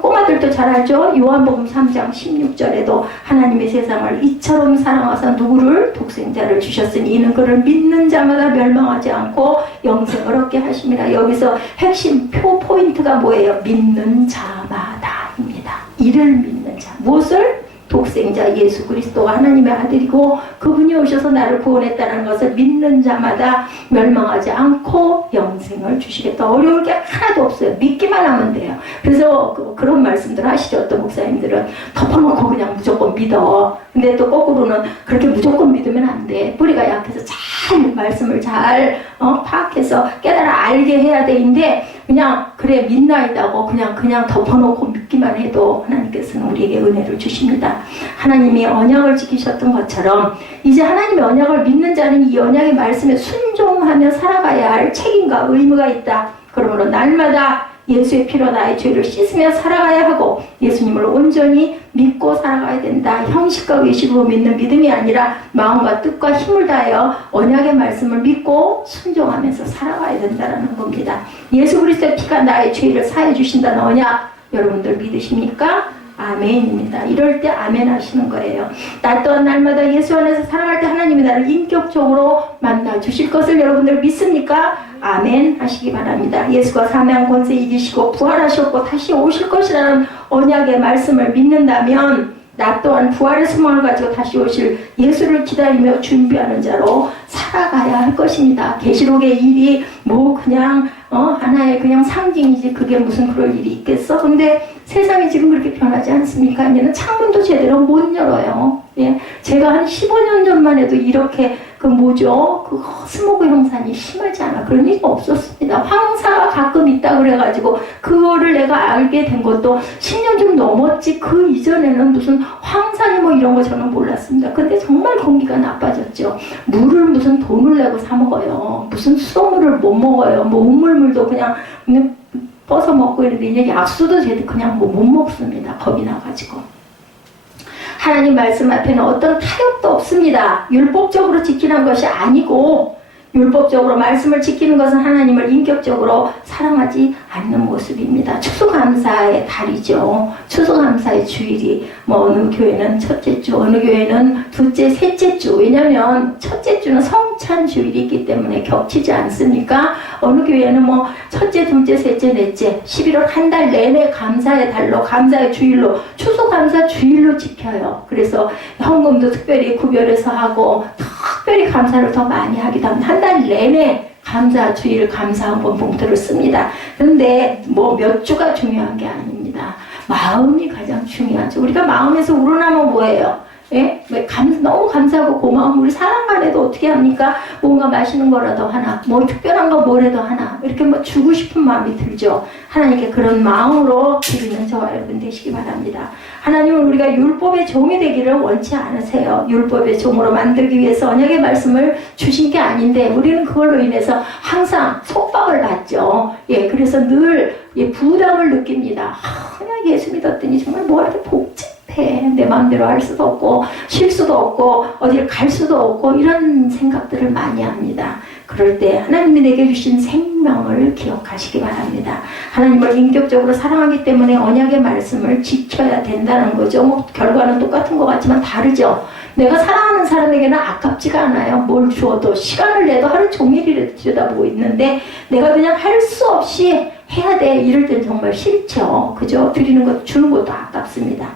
꼬마들도 잘 알죠? 요한복음 3장 16절에도 하나님의 세상을 이처럼 사랑하사 누구를? 독생자를 주셨으니 이는 그를 믿는 자마다 멸망하지 않고 영생을 얻게 하심이라. 여기서 핵심 포인트가 뭐예요? 믿는 자마다입니다. 이를 믿는 자. 무엇을? 독생자 예수 그리스도가 하나님의 아들이고 그분이 오셔서 나를 구원했다는 것을 믿는 자마다 멸망하지 않고 영생을 주시겠다. 어려울 게 하나도 없어요. 믿기만 하면 돼요. 그래서 그런 말씀들 하시죠. 어떤 목사님들은 덮어놓고 그냥 무조건 믿어. 근데 또 거꾸로는 그렇게 무조건 믿으면 안 돼. 뿌리가 약해서 잘 말씀을 잘 파악해서 깨달아 알게 해야 되는데 그냥 그래 믿나이다고 그냥 덮어놓고 믿기만 해도 하나님께서는 우리에게 은혜를 주십니다. 하나님이 언약을 지키셨던 것처럼 이제 하나님의 언약을 믿는 자는 이 언약의 말씀에 순종하며 살아가야 할 책임과 의무가 있다. 그러므로 날마다 예수의 피로 나의 죄를 씻으며 살아가야 하고 예수님을 온전히 믿고 살아가야 된다. 형식과 의식으로 믿는 믿음이 아니라 마음과 뜻과 힘을 다하여 언약의 말씀을 믿고 순종하면서 살아가야 된다는 겁니다. 예수 그리스도의 피가 나의 죄를 사해 주신다는 언약 여러분들 믿으십니까? 아멘입니다. 이럴 때 아멘 하시는 거예요. 나 또한 날마다 예수 안에서 살아갈 때 하나님이 나를 인격적으로 만나 주실 것을 여러분들 믿습니까? 아멘 하시기 바랍니다. 예수가 사망 권세 이기시고 부활하셨고 다시 오실 것이라는 언약의 말씀을 믿는다면 나 또한 부활의 소망을 가지고 다시 오실 예수를 기다리며 준비하는 자로 살아가야 할 것입니다. 계시록의 일이 뭐 그냥 하나의 그냥 상징이지 그게 무슨 그럴 일이 있겠어? 근데 세상이 지금 그렇게 변하지 않습니까? 이제는 창문도 제대로 못 열어요. 예, 제가 한 15년 전만 해도 이렇게 그 스모그 형산이 심하지 않아. 그런 일이 없었습니다. 황사가 가끔 있다 그래가지고 그거를 내가 알게 된 것도 10년 좀 넘었지. 그 이전에는 무슨 황사니 뭐 이런 거 저는 몰랐습니다. 근데 정말 공기가 나빠졌죠. 물을 무슨 돈을 내고 사 먹어요. 무슨 수돗물을 못 먹어요. 뭐 우물물도 그냥 떠서 먹고 이런데 이제 약수도 제대로 그냥 못 먹습니다. 겁이 나가지고. 하나님 말씀 앞에는 어떤 타협도 없습니다. 율법적으로 지키는 것이 아니고 율법적으로 말씀을 지키는 것은 하나님을 인격적으로 사랑하지 않는 모습입니다. 추수감사의 달이죠. 추수감사의 주일이 어느 교회는 첫째 주, 어느 교회는 둘째, 셋째 주. 왜냐하면 첫째 주는 성찬 주일이 있기 때문에 겹치지 않습니까? 어느 교회는 첫째, 둘째, 셋째, 넷째 11월 한 달 내내 감사의 달로, 감사의 주일로, 추수감사 주일로 지켜요. 그래서 헌금도 특별히 구별해서 하고 특별히 감사를 더 많이 하기도 합니다. 한 달 내내 감사 주일 감사헌금 봉투를 씁니다. 그런데 몇 주가 중요한 게 아닙니다. 마음이 가장 중요하죠. 우리가 마음에서 우러나면 뭐예요? 예? 너무 감사하고 고마움. 우리 사랑만 해도 어떻게 합니까? 뭔가 맛있는 거라도 하나, 특별한 거 뭐라도 하나, 이렇게 주고 싶은 마음이 들죠. 하나님께 그런 마음으로 드리는 저와 여러분 되시기 바랍니다. 하나님은 우리가 율법의 종이 되기를 원치 않으세요. 율법의 종으로 만들기 위해서 언약의 말씀을 주신 게 아닌데 우리는 그걸로 인해서 항상 속박을 받죠. 예, 그래서 늘 부담을 느낍니다. 그냥 예수 믿었더니 정말 이렇게 복잡해. 내 마음대로 할 수도 없고 쉴 수도 없고 어디를 갈 수도 없고 이런 생각들을 많이 합니다. 그럴 때 하나님이 내게 주신 생명을 기억하시기 바랍니다. 하나님을 인격적으로 사랑하기 때문에 언약의 말씀을 지켜야 된다는 거죠. 결과는 똑같은 것 같지만 다르죠. 내가 사랑하는 사람에게는 아깝지가 않아요. 뭘 주어도 시간을 내도 하루 종일이라도 들여다보고 있는데 내가 그냥 할 수 없이 해야 돼. 이럴 땐 정말 싫죠. 그죠? 드리는 것, 주는 것도 아깝습니다.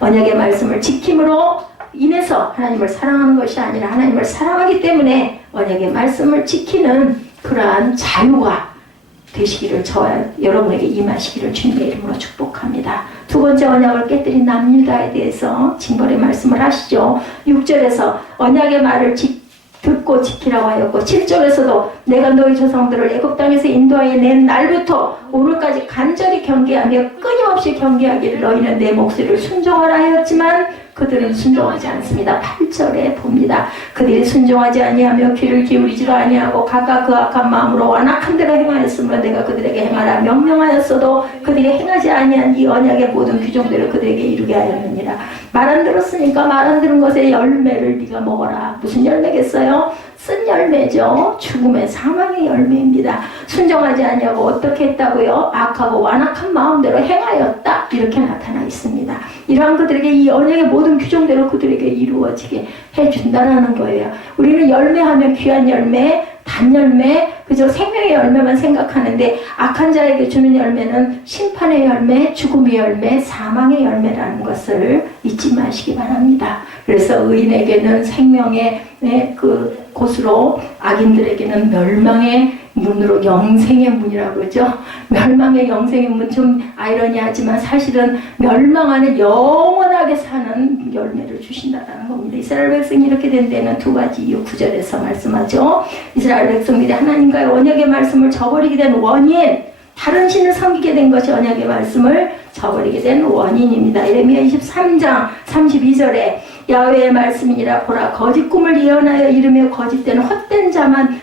언약의 말씀을 지킴으로 인해서 하나님을 사랑하는 것이 아니라 하나님을 사랑하기 때문에 언약의 말씀을 지키는 그러한 자유가 되시기를 저와 여러분에게 임하시기를 주님의 이름으로 축복합니다. 두 번째 언약을 깨뜨린 남유다에 대해서 징벌의 말씀을 하시죠. 6절에서 언약의 말을 듣고 지키라고 하였고 7절에서도 내가 너희 조상들을 애굽 땅에서 인도하여 낸 날부터 오늘까지 간절히 경계하며 끊임없이 경계하기를 너희는 내 목소리를 순종하라 하였지만 그들은 순종하지 않습니다. 8절에 봅니다. 그들이 순종하지 아니하며 귀를 기울이지도 아니하고 각각 그 악한 마음으로 완악한 대로 행하였으므로 내가 그들에게 행하라 명령하였어도 그들이 행하지 아니한 이 언약의 모든 규정대로 그들에게 이루게 하였느니라. 말 안 들었으니까 말 안 들은 것의 열매를 네가 먹어라. 무슨 열매겠어요? 쓴 열매죠. 죽음의 사망의 열매입니다. 순종하지 아니하고 어떻게 했다고요? 악하고 완악한 마음대로 행하였다. 이렇게 나타나 있습니다. 이러한 그들에게 이 언약의 모든 규정대로 그들에게 이루어지게 해준다는 거예요. 우리는 열매하면 귀한 열매, 단 열매, 그저 생명의 열매만 생각하는데 악한 자에게 주는 열매는 심판의 열매, 죽음의 열매, 사망의 열매라는 것을 잊지 마시기 바랍니다. 그래서 의인에게는 생명의 그 곳으로 악인들에게는 멸망의 문으로 영생의 문이라고 그러죠. 멸망의 영생의 문, 좀 아이러니하지만 사실은 멸망 안에 영원하게 사는 열매를 주신다는 겁니다. 이스라엘 백성이 이렇게 된 데는 두 가지 이유 9절에서 말씀하죠. 이스라엘 백성들이 하나님과의 언약의 말씀을 저버리게 된 원인, 다른 신을 섬기게 된 것이 언약의 말씀을 저버리게 된 원인입니다. 예레미야 23장 32절에 야훼의 말씀이니라 보라 거짓 꿈을 예언하여 이르며 거짓되는 헛된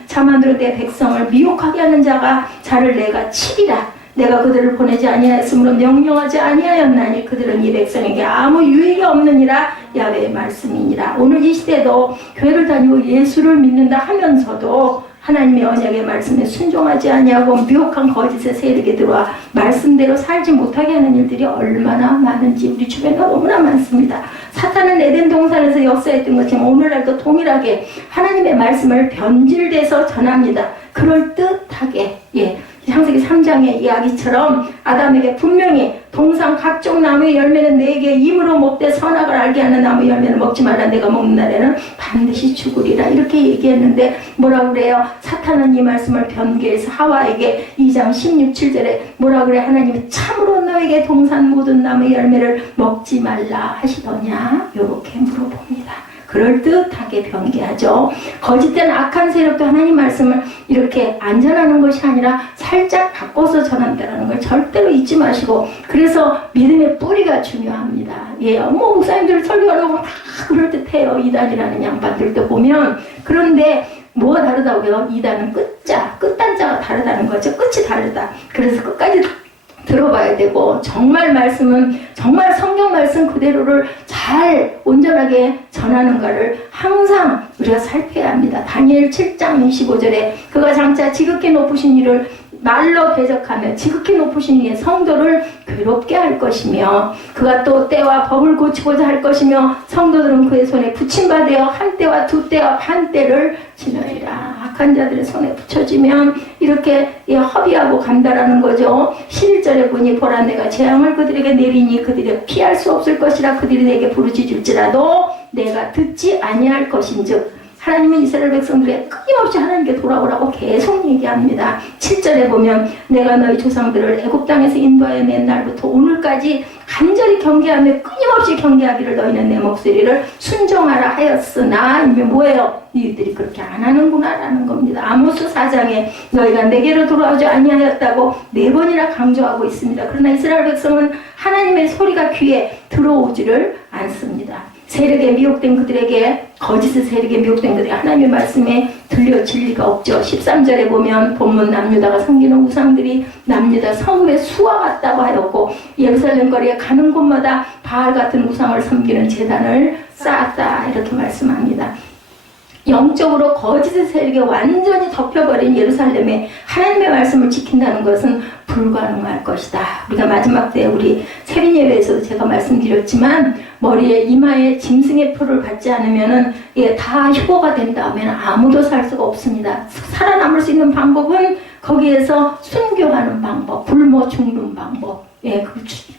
자만으로 내 백성을 미혹하게 하는 자를 내가 치리라. 내가 그들을 보내지 아니하였으므로 명령하지 아니하였나니 그들은 이 백성에게 아무 유익이 없느니라. 야훼의 말씀이니라. 오늘 이 시대도 교회를 다니고 예수를 믿는다 하면서도 하나님의 언약의 말씀에 순종하지 아니하고 미혹한 거짓의 세력에 들어와 말씀대로 살지 못하게 하는 일들이 얼마나 많은지 우리 주변에 너무나 많습니다. 사탄은 에덴 동산에서 역사했던 것처럼 오늘날도 동일하게 하나님의 말씀을 변질돼서 전합니다. 그럴듯하게 창세기 3장의 이야기처럼 아담에게 분명히 동산 각종 나무의 열매는 내게 임으로 먹되 선악을 알게 하는 나무 열매는 먹지 말라. 내가 먹는 날에는 반드시 죽으리라. 이렇게 얘기했는데 뭐라 그래요? 사탄은 이 말씀을 변개해서 하와에게 2장 16, 7절에 뭐라 그래? 하나님이 참으로 너에게 동산 모든 나무의 열매를 먹지 말라 하시더냐? 요렇게 물어봅니다. 그럴듯하게 변개하죠. 거짓된 악한 세력도 하나님 말씀을 이렇게 안전하는 것이 아니라 살짝 바꿔서 전한다는 걸 절대로 잊지 마시고, 그래서 믿음의 뿌리가 중요합니다. 예, 뭐 목사님들 설교하려고 다 그럴듯해요. 이단이라는 양반들도 보면. 그런데 뭐가 다르다고요? 이단은 끝단자가 다르다는 거죠. 끝이 다르다. 그래서 끝까지 들어봐야 되고, 정말 말씀은 정말 성경 말씀 그대로를 잘 온전하게 전하는가를 항상 우리가 살펴야 합니다. 다니엘 7장 25절에 그가 장차 지극히 높으신 이를 말로 대적하며 지극히 높으신 이의 성도를 괴롭게 할 것이며, 그가 또 때와 법을 고치고자 할 것이며 성도들은 그의 손에 붙임바 되어 한 때와 두 때와 반 때를 지나리라. 악한 자들의 손에 붙여지면 이렇게 허비하고 간다라는 거죠. 11절에 보니 보라 내가 재앙을 그들에게 내리니 그들이 피할 수 없을 것이라. 그들이 내게 부르짖을지라도 내가 듣지 아니할 것인즉. 하나님은 이스라엘 백성들에게 끊임없이 하나님께 돌아오라고 계속 얘기합니다. 7절에 보면 내가 너희 조상들을 애굽 땅에서 인도하여 낸 날부터 오늘까지 간절히 경계하며 끊임없이 경계하기를 너희는 내 목소리를 순종하라 하였으나, 이게 뭐예요? 너희들이 그렇게 안 하는구나 라는 겁니다. 아모스 4장에 너희가 내게로 돌아오지 아니하였다고 4번이나 강조하고 있습니다. 그러나 이스라엘 백성은 하나님의 소리가 귀에 들어오지를 않습니다. 세력에 미혹된 그들에게, 거짓의 세력에 미혹된 그들에게 하나님의 말씀에 들려질 리가 없죠. 13절에 보면 본문 남유다가 섬기는 우상들이 남유다 성읍의 수와 같다고 하였고, 예루살렘 거리에 가는 곳마다 바알 같은 우상을 섬기는 제단을 쌓았다 이렇게 말씀합니다. 영적으로 거짓의 세력에 완전히 덮여버린 예루살렘에 하나님의 말씀을 지킨다는 것은 불가능할 것이다. 우리가 마지막 때 우리 세빈 예배에서도 제가 말씀드렸지만, 머리에 이마에 짐승의 표를 받지 않으면은 다 휴거가 된 다음에는 아무도 살 수가 없습니다. 살아남을 수 있는 방법은 거기에서 순교하는 방법, 굶어 죽는 방법,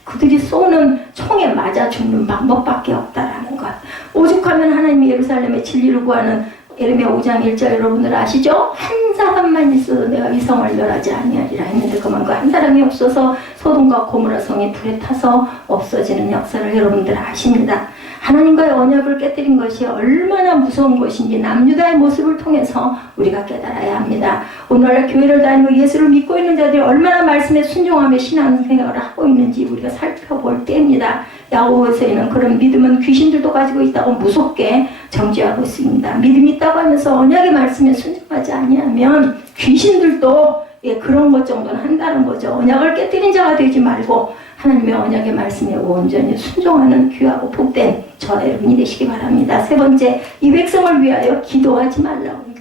그들이 쏘는 총에 맞아 죽는 방법밖에 없다라는 것. 오죽하면 하나님이 예루살렘의 진리를 구하는 예레미야 5장 1절 여러분들 아시죠? 한 사람만 있어도 내가 이 성을 멸하지 아니하리라 했는데 그만 그 한 사람이 없어서 소돔과 고모라 성이 불에 타서 없어지는 역사를 여러분들 아십니다. 하나님과의 언약을 깨뜨린 것이 얼마나 무서운 것인지 남유다의 모습을 통해서 우리가 깨달아야 합니다. 오늘날 교회를 다니고 예수를 믿고 있는 자들이 얼마나 말씀에 순종하며 신앙생활을 하고 있는지 우리가 살펴볼 때입니다. 야고보서에는 그런 믿음은 귀신들도 가지고 있다고 무섭게 정죄하고 있습니다. 믿음이 있다고 하면서 언약의 말씀에 순종하지 아니하면 귀신들도 그런 것 정도는 한다는 거죠. 언약을 깨뜨린 자가 되지 말고 하나님의 언약의 말씀에 온전히 순종하는 귀하고 복된 저와 여러분이 되시기 바랍니다. 세 번째, 이 백성을 위하여 기도하지 말라고.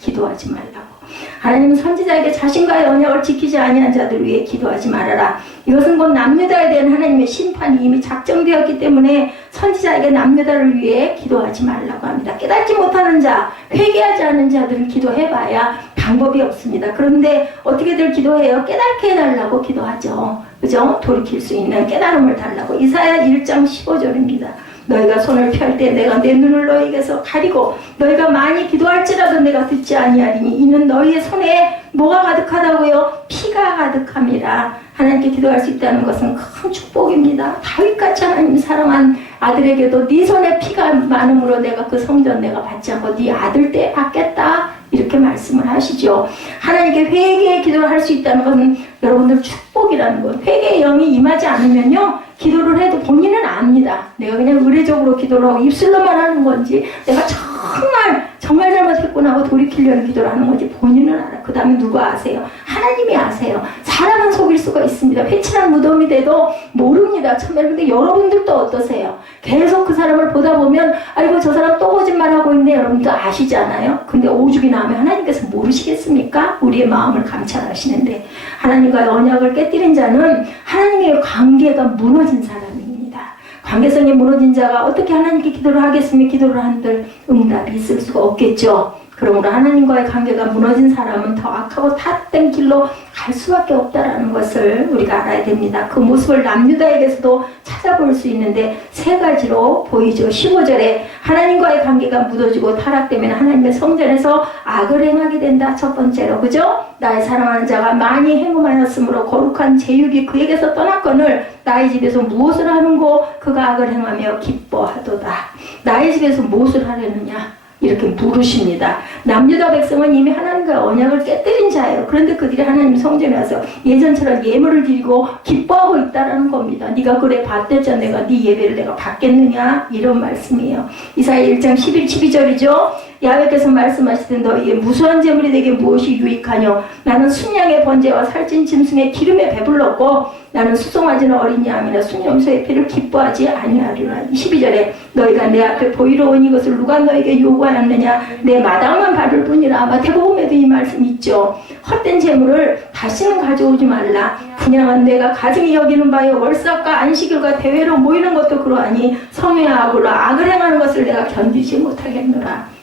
하나님은 선지자에게 자신과의 언약을 지키지 아니한 자들을 위해 기도하지 말아라. 이것은 곧 남유다에 대한 하나님의 심판이 이미 작정되었기 때문에 선지자에게 남유다를 위해 기도하지 말라고 합니다. 깨닫지 못하는 자, 회개하지 않은 자들은 기도해봐야 방법이 없습니다. 그런데 어떻게들 기도해요? 깨닫게 해달라고 기도하죠. 그죠? 돌이킬 수 있는 깨달음을 달라고. 이사야 1장 15절입니다. 너희가 손을 펼 때 내가 내 눈을 너희에게서 가리고 너희가 많이 기도할지라도 내가 듣지 아니하리니 이는 너희의 손에 뭐가 가득하다고요? 피가 가득함이라. 하나님께 기도할 수 있다는 것은 큰 축복입니다. 다윗같이 하나님 사랑한 아들에게도 네 손에 피가 많음으로 내가 그 성전 내가 받지 않고 네 아들 때 받겠다 이렇게 말씀을 하시죠. 하나님께 회개의 기도를 할 수 있다는 것은 여러분들 축복이라는 것. 회개의 영이 임하지 않으면요 기도를 해도 본인은 압니다. 내가 그냥 의례적으로 기도를 하고 입술로만 하는 건지 내가 정말 잘못했구나 하고 돌이키려는 기도를 하는 건지 본인은 알아. 그 다음에 누가 아세요? 하나님이 아세요. 사람은 속일 수가 있습니다. 회칠한 무덤이 돼도 모릅니다. 참여를. 근데 여러분들도 어떠세요? 계속 그 사람을 보다 보면 아이고 저 사람 또 거짓말하고 있네. 여러분도 아시잖아요. 근데 오죽이 나면 하나님께서 모르시겠습니까? 우리의 마음을 감찰하시는데 하나님과의 언약을 깨뜨린 자는 하나님의 관계가 무너진 사람입니다. 관계성이 무너진 자가 어떻게 하나님께 기도를 하겠으며 기도를 한들 응답이 있을 수가 없겠죠. 그러므로 하나님과의 관계가 무너진 사람은 더 악하고 탓된 길로 갈 수밖에 없다라는 것을 우리가 알아야 됩니다. 그 모습을 남유다에게서도 찾아볼 수 있는데 세 가지로 보이죠. 15절에 하나님과의 관계가 무너지고 타락되면 하나님의 성전에서 악을 행하게 된다. 첫 번째로, 그죠? 나의 사랑하는 자가 많이 행음하였으므로 거룩한 제육이 그에게서 떠났거늘 나의 집에서 무엇을 하는고 그가 악을 행하며 기뻐하도다. 나의 집에서 무엇을 하려느냐? 이렇게 물으십니다. 남유다 백성은 이미 하나님과 언약을 깨뜨린 자예요. 그런데 그들이 하나님 성전에 와서 예전처럼 예물을 드리고 기뻐하고 있다라는 겁니다. 네가 그래 받댔자 내가 네 예배를 내가 받겠느냐? 이런 말씀이에요. 이사야 1장 11, 12절이죠. 야훼께서 말씀하시되 너희의 무수한 재물이 내게 무엇이 유익하뇨? 나는 순양의 번제와 살찐 짐승의 기름에 배불렀고 나는 수송아지는 어린 양이나 순염소의 피를 기뻐하지 아니하리라. 12절에 너희가 내 앞에 보이러 온 이것을 누가 너에게 요구하였느냐? 내 마당만 밟을 뿐이라. 마태복음에도 이 말씀이 있죠. 헛된 재물을 다시는 가져오지 말라. 분양한 내가 가증히 여기는 바요 월삭과 안식일과 대회로 모이는 것도 그러하니 성회하고 악을 행하는 것을 내가 견디지 못하겠노라.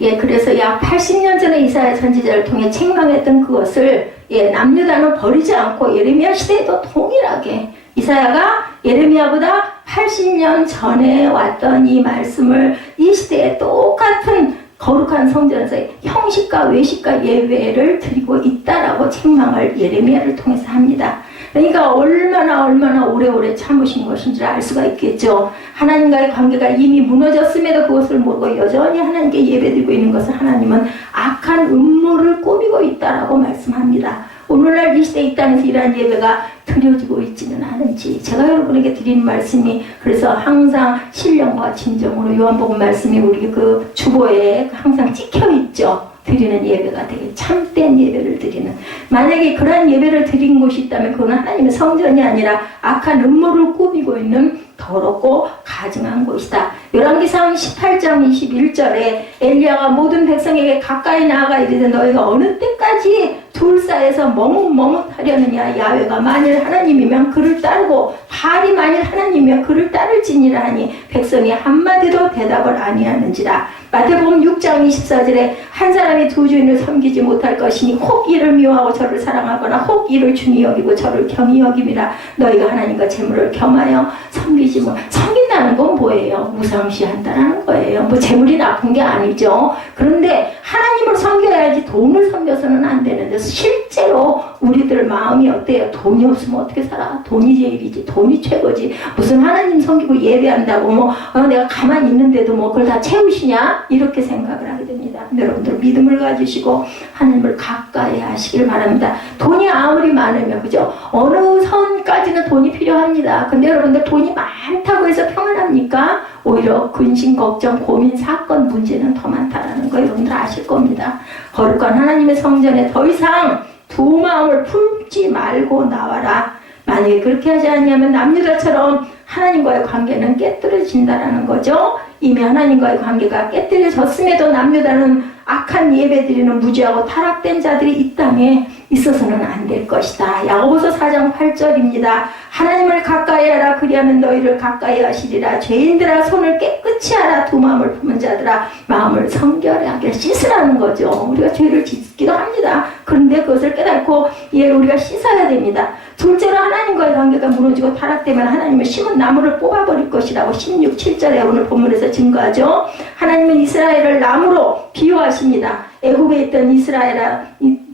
예, 그래서 약 80년 전에 이사야 선지자를 통해 책망했던 그것을 남유다는 버리지 않고 예레미야 시대에도 동일하게 이사야가 예레미야보다 80년 전에 왔던 이 말씀을 이 시대에 똑같은 거룩한 성전에서 형식과 외식과 예배를 드리고 있다라고 책망을 예레미야를 통해서 합니다. 그러니까 얼마나 오래오래 참으신 것인지 알 수가 있겠죠. 하나님과의 관계가 이미 무너졌음에도 그것을 모르고 여전히 하나님께 예배드리고 있는 것을 하나님은 악한 음모를 꾸미고 있다라고 말씀합니다. 오늘날 이 시대 이 땅에서 이러한 예배가 드려지고 있지는 않은지 제가 여러분에게 드리는 말씀이 그래서 항상 신령과 진정으로 요한복음 말씀이 우리 그 주보에 항상 찍혀있죠. 드리는 예배가 되게 참된 예배를 드리는, 만약에 그러한 예배를 드린 곳이 있다면 그건 하나님의 성전이 아니라 악한 음모를 꾸미고 있는 더럽고 가증한 곳이다. 열왕기상 18장 21절에 엘리야가 모든 백성에게 가까이 나아가 이르되 너희가 어느 때까지 둘 사이에서 머뭇머뭇하려느냐? 야훼가 만일 하나님이면 그를 따르고 바알이 만일 하나님이면 그를 따를지니라 하니 백성이 한마디도 대답을 아니하는지라. 마태복음 6장 24절에 한 사람이 두 주인을 섬기지 못할 것이니 혹 이를 미워하고 저를 사랑하거나 혹 이를 중히 여기고 저를 경히 여김이라. 너희가 하나님과 재물을 겸하여 섬기지 못. 섬긴다는 건 뭐예요? 무상시한다는 거예요. 뭐 재물이 나쁜 게 아니죠. 그런데 하나님을 섬겨야지 돈을 섬겨서는 안 되는데 실제로 우리들 마음이 어때요? 돈이 없으면 어떻게 살아? 돈이 제일이지. 돈이 최고지. 무슨 하나님 섬기고 예배한다고 내가 가만히 있는데도 그걸 다 채우시냐? 이렇게 생각을 하게 됩니다. 여러분들 믿음을 가지시고 하나님을 가까이 하시길 바랍니다. 돈이 아무리 많으면 그죠? 어느 선까지는 돈이 필요합니다. 근데 여러분들 돈이 많다고 해서 평안합니까? 오히려 근심, 걱정, 고민, 사건, 문제는 더 많다라는 거 여러분들 아실 겁니다. 거룩한 하나님의 성전에 더 이상 두 마음을 품지 말고 나와라. 만약에 그렇게 하지 않으면 남유다처럼 하나님과의 관계는 깨뜨려진다라는 거죠. 이미 하나님과의 관계가 깨뜨려졌음에도 남유다는 악한 예배드리는 무지하고 타락된 자들이 이 땅에 있어서는 안 될 것이다. 야고보서 4장 8절입니다. 하나님을 가까이 하라. 그리하면 너희를 가까이 하시리라. 죄인들아 손을 깨끗이 하라. 두 마음을 품은 자들아 마음을 성결하게 씻으라는 거죠. 우리가 죄를 짓기도 합니다. 그런데 그것을 깨닫고 우리가 씻어야 됩니다. 둘째로 하나님과의 관계가 무너지고 타락되면 하나님은 심은 나무를 뽑아버릴 것이라고 16, 7절에 오늘 본문에서 증거하죠. 하나님은 이스라엘을 나무로 비유하십니다. 애굽에 있던 이스라엘아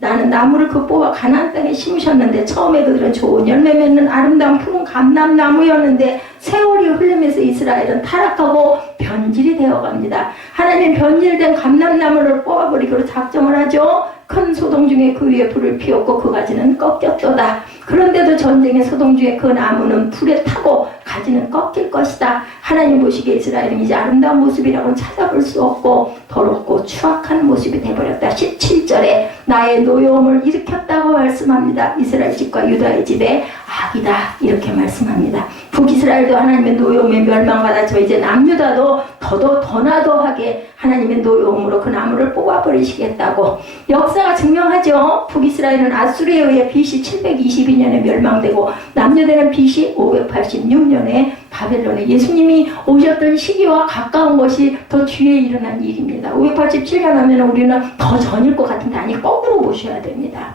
나는 나무를 뽑아 가나안 땅에 심으셨는데 처음에 그들은 좋은 열매 맺는 아름다운 푸른 감람나무였는데 세월이 흐르면서 이스라엘은 타락하고 변질이 되어갑니다. 하나님은 변질된 감람나무를 뽑아버리기로 작정을 하죠. 큰 소동 중에 그 위에 불을 피웠고 그 가지는 꺾였도다. 그런데도 전쟁의 소동 중에 그 나무는 불에 타고 가지는 꺾일 것이다. 하나님 보시기에 이스라엘은 이제 아름다운 모습이라고는 찾아볼 수 없고 더럽고 추악한 모습이 되어버렸다. 17절에 나의 노여움을 일으켰다고 말씀합니다. 이스라엘 집과 유다의 집에 악이다 이렇게 말씀합니다. 북이스라엘도 하나님의 노여움에 멸망받았지만 이제 남유다도 더 나도하게 하나님의 노여움으로 그 나무를 뽑아버리시겠다고 역사가 증명하죠. 북이스라엘은 아수르에 의해 BC 722년에 멸망되고 남유다는 BC 586년에 바벨론에 예수님이 오셨던 시기와 가까운 것이 더 뒤에 일어난 일입니다. 587년 하면 우리는 더 전일 것 같은데 아니 거꾸로 보셔야 됩니다.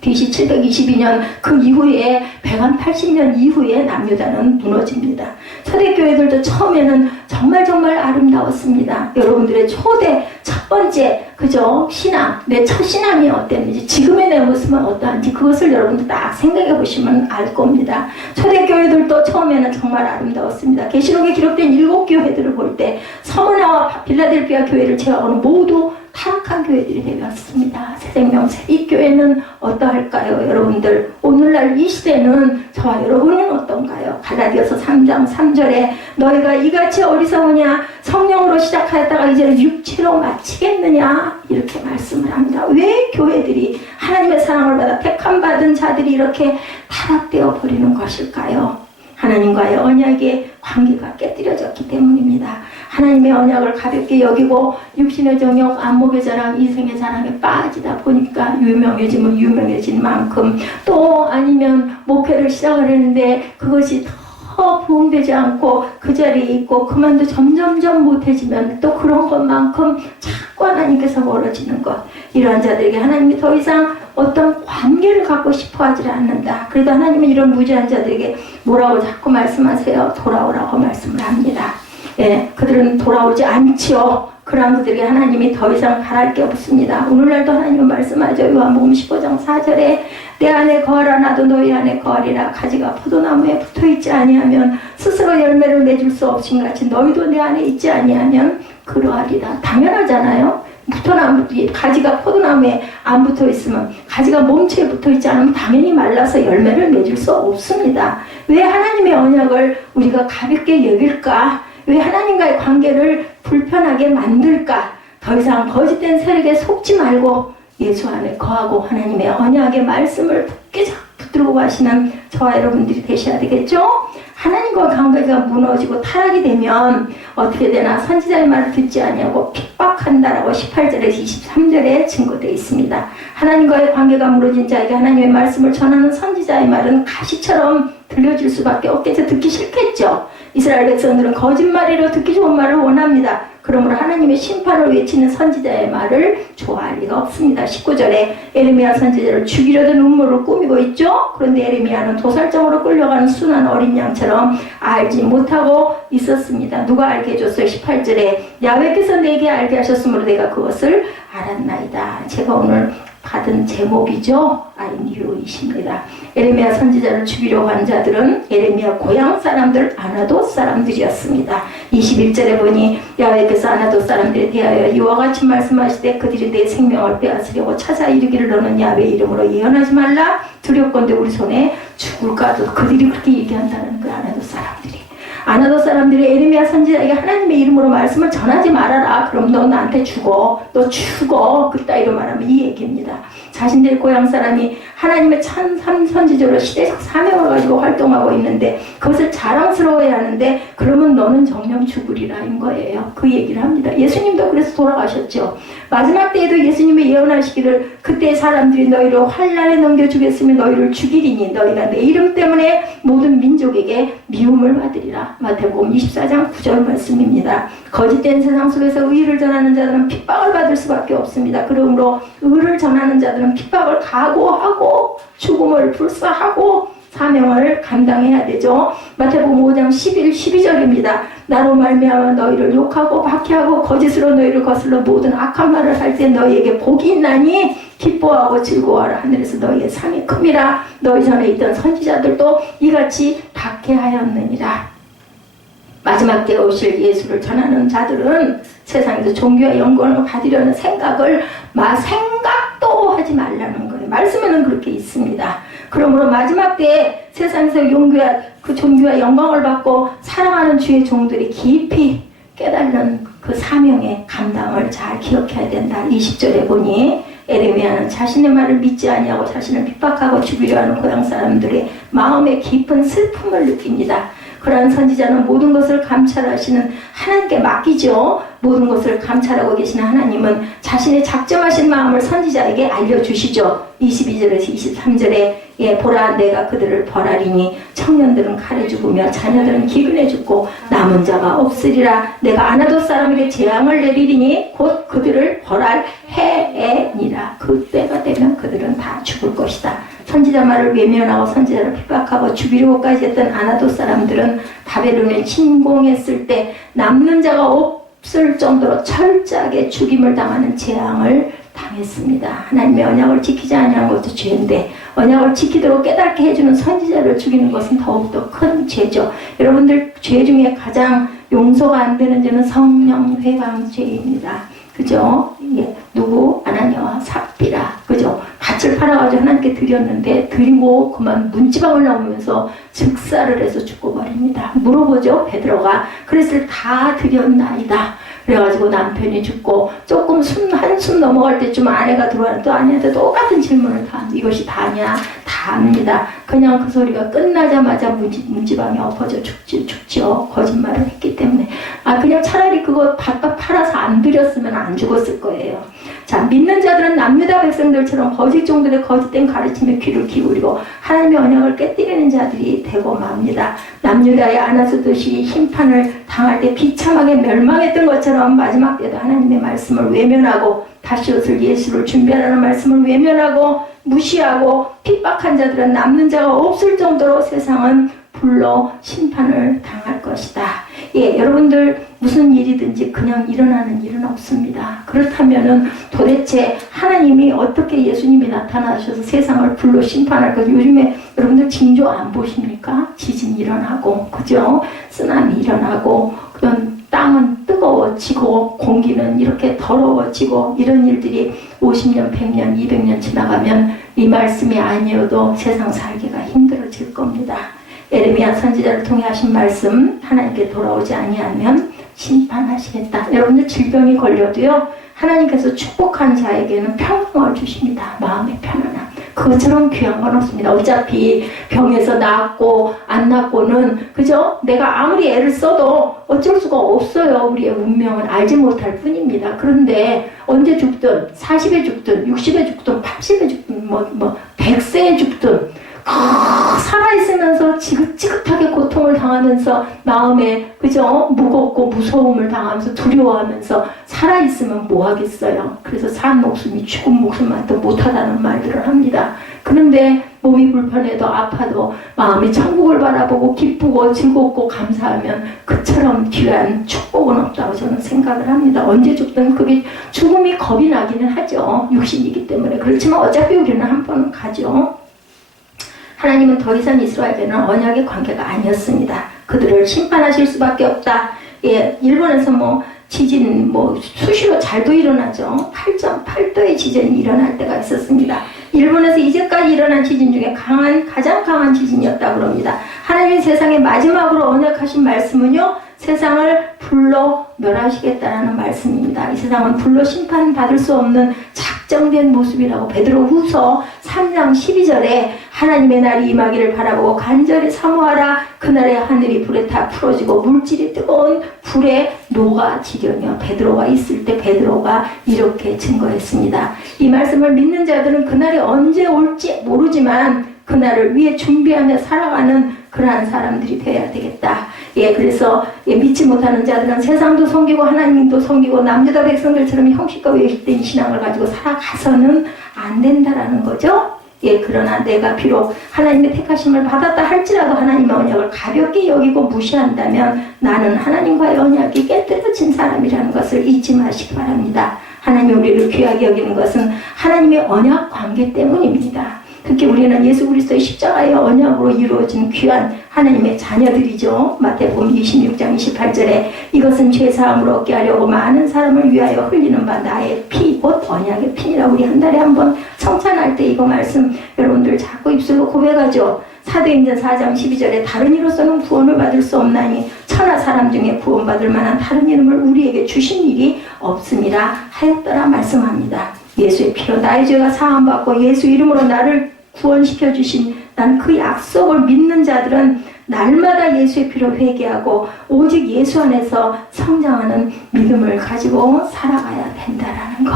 BC 722년 그 이후에 180년 이후에 남유다는 무너집니다. 초대교회들도 처음에는 정말 아름다웠습니다. 여러분들의 초대 첫 번째 그죠? 신앙, 내 첫 신앙이 어땠는지 지금의 내 모습은 어떠한지 그것을 여러분들 딱 생각해 보시면 알 겁니다. 초대교회들도 처음에는 정말 아름다웠습니다. 계시록에 기록된 7교회들을 볼 때 서머나와 빌라델피아 교회를 제외하고는 모두 타락한 교회들이 되었습니다. 새생명 세립교회는 어떠할까요? 여러분들 오늘날 이 시대는 저와 여러분은 어떤가요? 갈라디아서 3장 3절에 너희가 이같이 어리석으냐 성령으로 시작하였다가 이제는 육체로 마치겠느냐 이렇게 말씀을 합니다. 왜 교회들이 하나님의 사랑을 받아 택함받은 자들이 이렇게 타락되어 버리는 것일까요? 하나님과의 언약의 관계가 깨뜨려졌기 때문입니다. 하나님의 언약을 가볍게 여기고 육신의 정욕, 안목의 자랑, 이생의 자랑에 빠지다 보니까 유명해지면 유명해진 만큼 또 아니면 목회를 시작을 했는데 그것이 더 부흥되지 않고 그 자리에 있고 그만도 점점점 못해지면 또 그런 것만큼 자꾸 하나님께서 멀어지는 것. 이러한 자들에게 하나님이 더 이상 어떤 관계를 갖고 싶어 하지 않는다. 그래도 하나님은 이런 무지한 자들에게 뭐라고 자꾸 말씀하세요? 돌아오라고 말씀을 합니다. 예, 그들은 돌아오지 않지요. 그러한 그들에게 하나님이 더 이상 바랄 게 없습니다. 오늘날도 하나님은 말씀하죠. 요한복음 15장 4절에 내 안에 거하라 나도 너희 안에 거하리라. 가지가 포도나무에 붙어있지 아니하면 스스로 열매를 맺을 수 없인같이 너희도 내 안에 있지 아니하면 그러하리라. 당연하잖아요. 가지가 포도나무에 안 붙어있으면 가지가 몸체에 붙어있지 않으면 당연히 말라서 열매를 맺을 수 없습니다. 왜 하나님의 언약을 우리가 가볍게 여길까? 왜 하나님과의 관계를 불편하게 만들까? 더 이상 거짓된 세력에 속지 말고 예수 안에 거하고 하나님의 언약의 말씀을 굳게 붙들고 가시는 저와 여러분들이 되셔야 되겠죠? 하나님과 관계가 무너지고 타락이 되면 어떻게 되나? 선지자의 말을 듣지 아니하고 핍박한다라고 18절에서 23절에 증거되어 있습니다. 하나님과의 관계가 무너진 자에게 하나님의 말씀을 전하는 선지자의 말은 가시처럼 들려줄 수밖에 없겠죠. 듣기 싫겠죠. 이스라엘 백성들은 거짓말이로 듣기 좋은 말을 원합니다. 그러므로 하나님의 심판을 외치는 선지자의 말을 좋아할 리가 없습니다. 19절에 에레미야 선지자를 죽이려던 음모를 꾸미고 있죠. 그런데 에레미야는 도살장으로 끌려가는 순한 어린 양처럼 알지 못하고 있었습니다. 누가 알게 해줬어요? 18절에 야훼께서 내게 알게 하셨으므로 내가 그것을 알았나이다. 제가 오늘 받은 제목이죠. I knew이십니다. 에레미야 선지자를 죽이려고 한 자들은 에레미야 고향 사람들 아나돗 사람들이었습니다. 21절에 보니 야훼께서 아나돗 사람들에 대하여 이와 같이 말씀하시되 그들이 내 생명을 빼앗으려고 찾아 이르기를 너는 야훼 이름으로 예언하지 말라. 두렵건대 우리 손에 죽을까도. 그들이 그렇게 얘기한다는 거야. 아나돗 사람들이 에레미야 선지자에게 하나님의 이름으로 말씀을 전하지 말아라. 그럼 너 나한테 죽어. 너 죽어. 그따위로 말하면 이 얘기입니다. 자신들의 고향 사람이 하나님의 참 선지자로 시대적 사명을 가지고 활동하고 있는데 그것을 자랑스러워해야 하는데 그러면 너는 정령 죽으리라인 거예요. 그 얘기를 합니다. 예수님도 그래서 돌아가셨죠. 마지막 때에도 예수님이 예언하시기를 그때 사람들이 너희를 환난에 넘겨주겠으며 너희를 죽이리니 너희가 내 이름 때문에 모든 민족에게 미움을 받으리라. 마태복음 24장 9절 말씀입니다. 거짓된 세상 속에서 의를 전하는 자들은 핍박을 받을 수밖에 없습니다. 그러므로 의를 전하는 자들은 핍박을 각오하고 죽음을 불사하고 사명을 감당해야 되죠. 마태복음 5장 11, 12절입니다. 나로 말미암아 너희를 욕하고 박해하고 거짓으로 너희를 거슬러 모든 악한 말을 할 때 너희에게 복이 있나니 기뻐하고 즐거워하라. 하늘에서 너희의 상이 큼이라. 너희 전에 있던 선지자들도 이같이 박해하였느니라. 마지막 때에 오실 예수를 전하는 자들은 세상에서 종교와 영광을 받으려는 생각도 하지 말라는 거예요. 말씀에는 그렇게 있습니다. 그러므로 마지막 때에 세상에서 그 종교와 영광을 받고 사랑하는 주의 종들이 깊이 깨닫는 그 사명의 감당을 잘 기억해야 된다. 20절에 보니 에레미야는 자신의 말을 믿지 아니하고 자신을 핍박하고 죽이려 하는 고향 사람들의 마음에 깊은 슬픔을 느낍니다. 그러한 선지자는 모든 것을 감찰하시는 하나님께 맡기죠. 모든 것을 감찰하고 계시는 하나님은 자신의 작정하신 마음을 선지자에게 알려주시죠. 22절에서 23절에 보라 내가 그들을 벌하리니 청년들은 칼에 죽으며 자녀들은 기근에 죽고 남은 자가 없으리라. 내가 아나돗 사람에게 재앙을 내리리니 곧 그들을 벌할 해에니라. 그때가 되면 그들은 다 죽을 것이다. 선지자 말을 외면하고 선지자를 핍박하고 죽이려고까지 했던 아나돗 사람들은 바벨론에 침공했을 때 남는 자가 없을 정도로 철저하게 죽임을 당하는 재앙을 당했습니다. 하나님의 언약을 지키지 아니한 것도 죄인데 언약을 지키도록 깨닫게 해주는 선지자를 죽이는 것은 더욱더 큰 죄죠. 여러분들 죄 중에 가장 용서가 안 되는 죄는 성령 회방죄입니다. 그죠? 예, 누구? 아나니아와 삽비라. 그죠? 밭을 팔아가지고 하나님께 드렸는데 드리고 그만 문지방을 나오면서 즉사를 해서 죽어버립니다. 물어보죠. 베드로가 그랬을 다 드렸나이다. 그래가지고 남편이 죽고 조금 한숨 넘어갈 때쯤 아내가 들어와서 또 아내한테 똑같은 질문을 다 이것이 다냐? 다 합니다. 그냥 그 소리가 끝나자마자 문지방에 엎어져 죽죠. 거짓말을 했기 때문에. 그냥 차라리 그거 밭값 팔아서 안 드렸으면 안 죽었을 거예요. 자, 믿는 자들은 남유다 백성들처럼 거짓 종들의 거짓된 가르침에 귀를 기울이고 하나님의 언약을 깨뜨리는 자들이 되고 맙니다. 남유다의 아나스돗이 심판을 당할 때 비참하게 멸망했던 것처럼 마지막 때도 하나님의 말씀을 외면하고 다시 옷을 예수를 준비하라는 말씀을 외면하고 무시하고 핍박한 자들은 남는 자가 없을 정도로 세상은 불로 심판을 당할 것이다. 예, 여러분들 무슨 일이든지 그냥 일어나는 일은 없습니다. 그렇다면은 도대체 하나님이 어떻게 예수님이 나타나셔서 세상을 불로 심판할까? 요즘에 여러분들 징조 안 보십니까? 지진 일어나고, 그죠? 쓰나미 일어나고, 그런 땅은 뜨거워지고, 공기는 이렇게 더러워지고, 이런 일들이 50년, 100년, 200년 지나가면 이 말씀이 아니어도 세상 살기가 힘들어질 겁니다. 에레미야 선지자를 통해 하신 말씀, 하나님께 돌아오지 아니하면 심판하시겠다. 여러분들 질병이 걸려도요, 하나님께서 축복한 자에게는 평강을 주십니다. 마음의 편안함. 그것처럼 귀한 건 없습니다. 어차피 병에서 낫고 안 낫고는, 그죠? 내가 아무리 애를 써도 어쩔 수가 없어요. 우리의 운명은 알지 못할 뿐입니다. 그런데 언제 죽든 40에 죽든 60에 죽든 80에 죽든 100세에 죽든 살아있으면서 지긋지긋하게 고통을 당하면서 마음에, 그죠? 무겁고 무서움을 당하면서 두려워하면서 살아있으면 뭐 하겠어요? 그래서 산 목숨이 죽은 목숨만도 못하다는 말들을 합니다. 그런데 몸이 불편해도 아파도 마음이 천국을 바라보고 기쁘고 즐겁고 감사하면 그처럼 귀한 축복은 없다고 저는 생각을 합니다. 언제 죽든 그게 죽음이 겁이 나기는 하죠. 육신이기 때문에. 그렇지만 어차피 우리는 한 번은 가죠. 하나님은 더 이상 이스라엘에게는 언약의 관계가 아니었습니다. 그들을 심판하실 수밖에 없다. 예, 일본에서 지진 수시로 잘도 일어나죠. 8.8도의 지진이 일어날 때가 있었습니다. 일본에서 이제까지 일어난 지진 중에 가장 강한 지진이었다고 합니다. 하나님이 세상에 마지막으로 언약하신 말씀은요, 세상을 불로 멸하시겠다라는 말씀입니다. 이 세상은 불로 심판받을 수 없는 작정된 모습이라고 베드로후서 3장 12절에 하나님의 날이 임하기를 바라보고 간절히 사모하라. 그날에 하늘이 불에 다 풀어지고 물질이 뜨거운 불에 녹아지려며. 베드로가 있을 때 베드로가 이렇게 증거했습니다. 이 말씀을 믿는 자들은 그날이 언제 올지 모르지만 그날을 위해 준비하며 살아가는 그러한 사람들이 되어야 되겠다. 예, 그래서 믿지 못하는 자들은 세상도 섬기고 하나님도 섬기고 남유다 백성들처럼 형식과 외식된 신앙을 가지고 살아가서는 안 된다라는 거죠. 예, 그러나 내가 비록 하나님의 택하심을 받았다 할지라도 하나님의 언약을 가볍게 여기고 무시한다면 나는 하나님과의 언약이 깨뜨려진 사람이라는 것을 잊지 마시기 바랍니다. 하나님이 우리를 귀하게 여기는 것은 하나님의 언약 관계 때문입니다. 특히 우리는 예수 그리스도의 십자가의 언약으로 이루어진 귀한 하나님의 자녀들이죠. 마태복음 26장 28절에 이것은 죄사함을 얻게 하려고 많은 사람을 위하여 흘리는 바 나의 피, 곧 언약의 피니라. 우리 한 달에 한 번 성찬할 때 이거 말씀 여러분들 자꾸 입술로 고백하죠. 사도행전 4장 12절에 다른 이로서는 구원을 받을 수 없나니 천하 사람 중에 구원받을 만한 다른 이름을 우리에게 주신 일이 없음이라 하였더라 말씀합니다. 예수의 피로 나의 죄가 사함받고 예수 이름으로 나를 구원시켜 주신 난 그 약속을 믿는 자들은 날마다 예수의 피로 회개하고 오직 예수 안에서 성장하는 믿음을 가지고 살아가야 된다라는 것.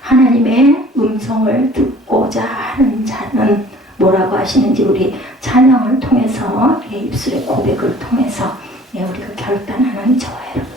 하나님의 음성을 듣고자 하는 자는 뭐라고 하시는지 우리 찬양을 통해서 입술의 고백을 통해서 우리가 결단하는 저와 여러분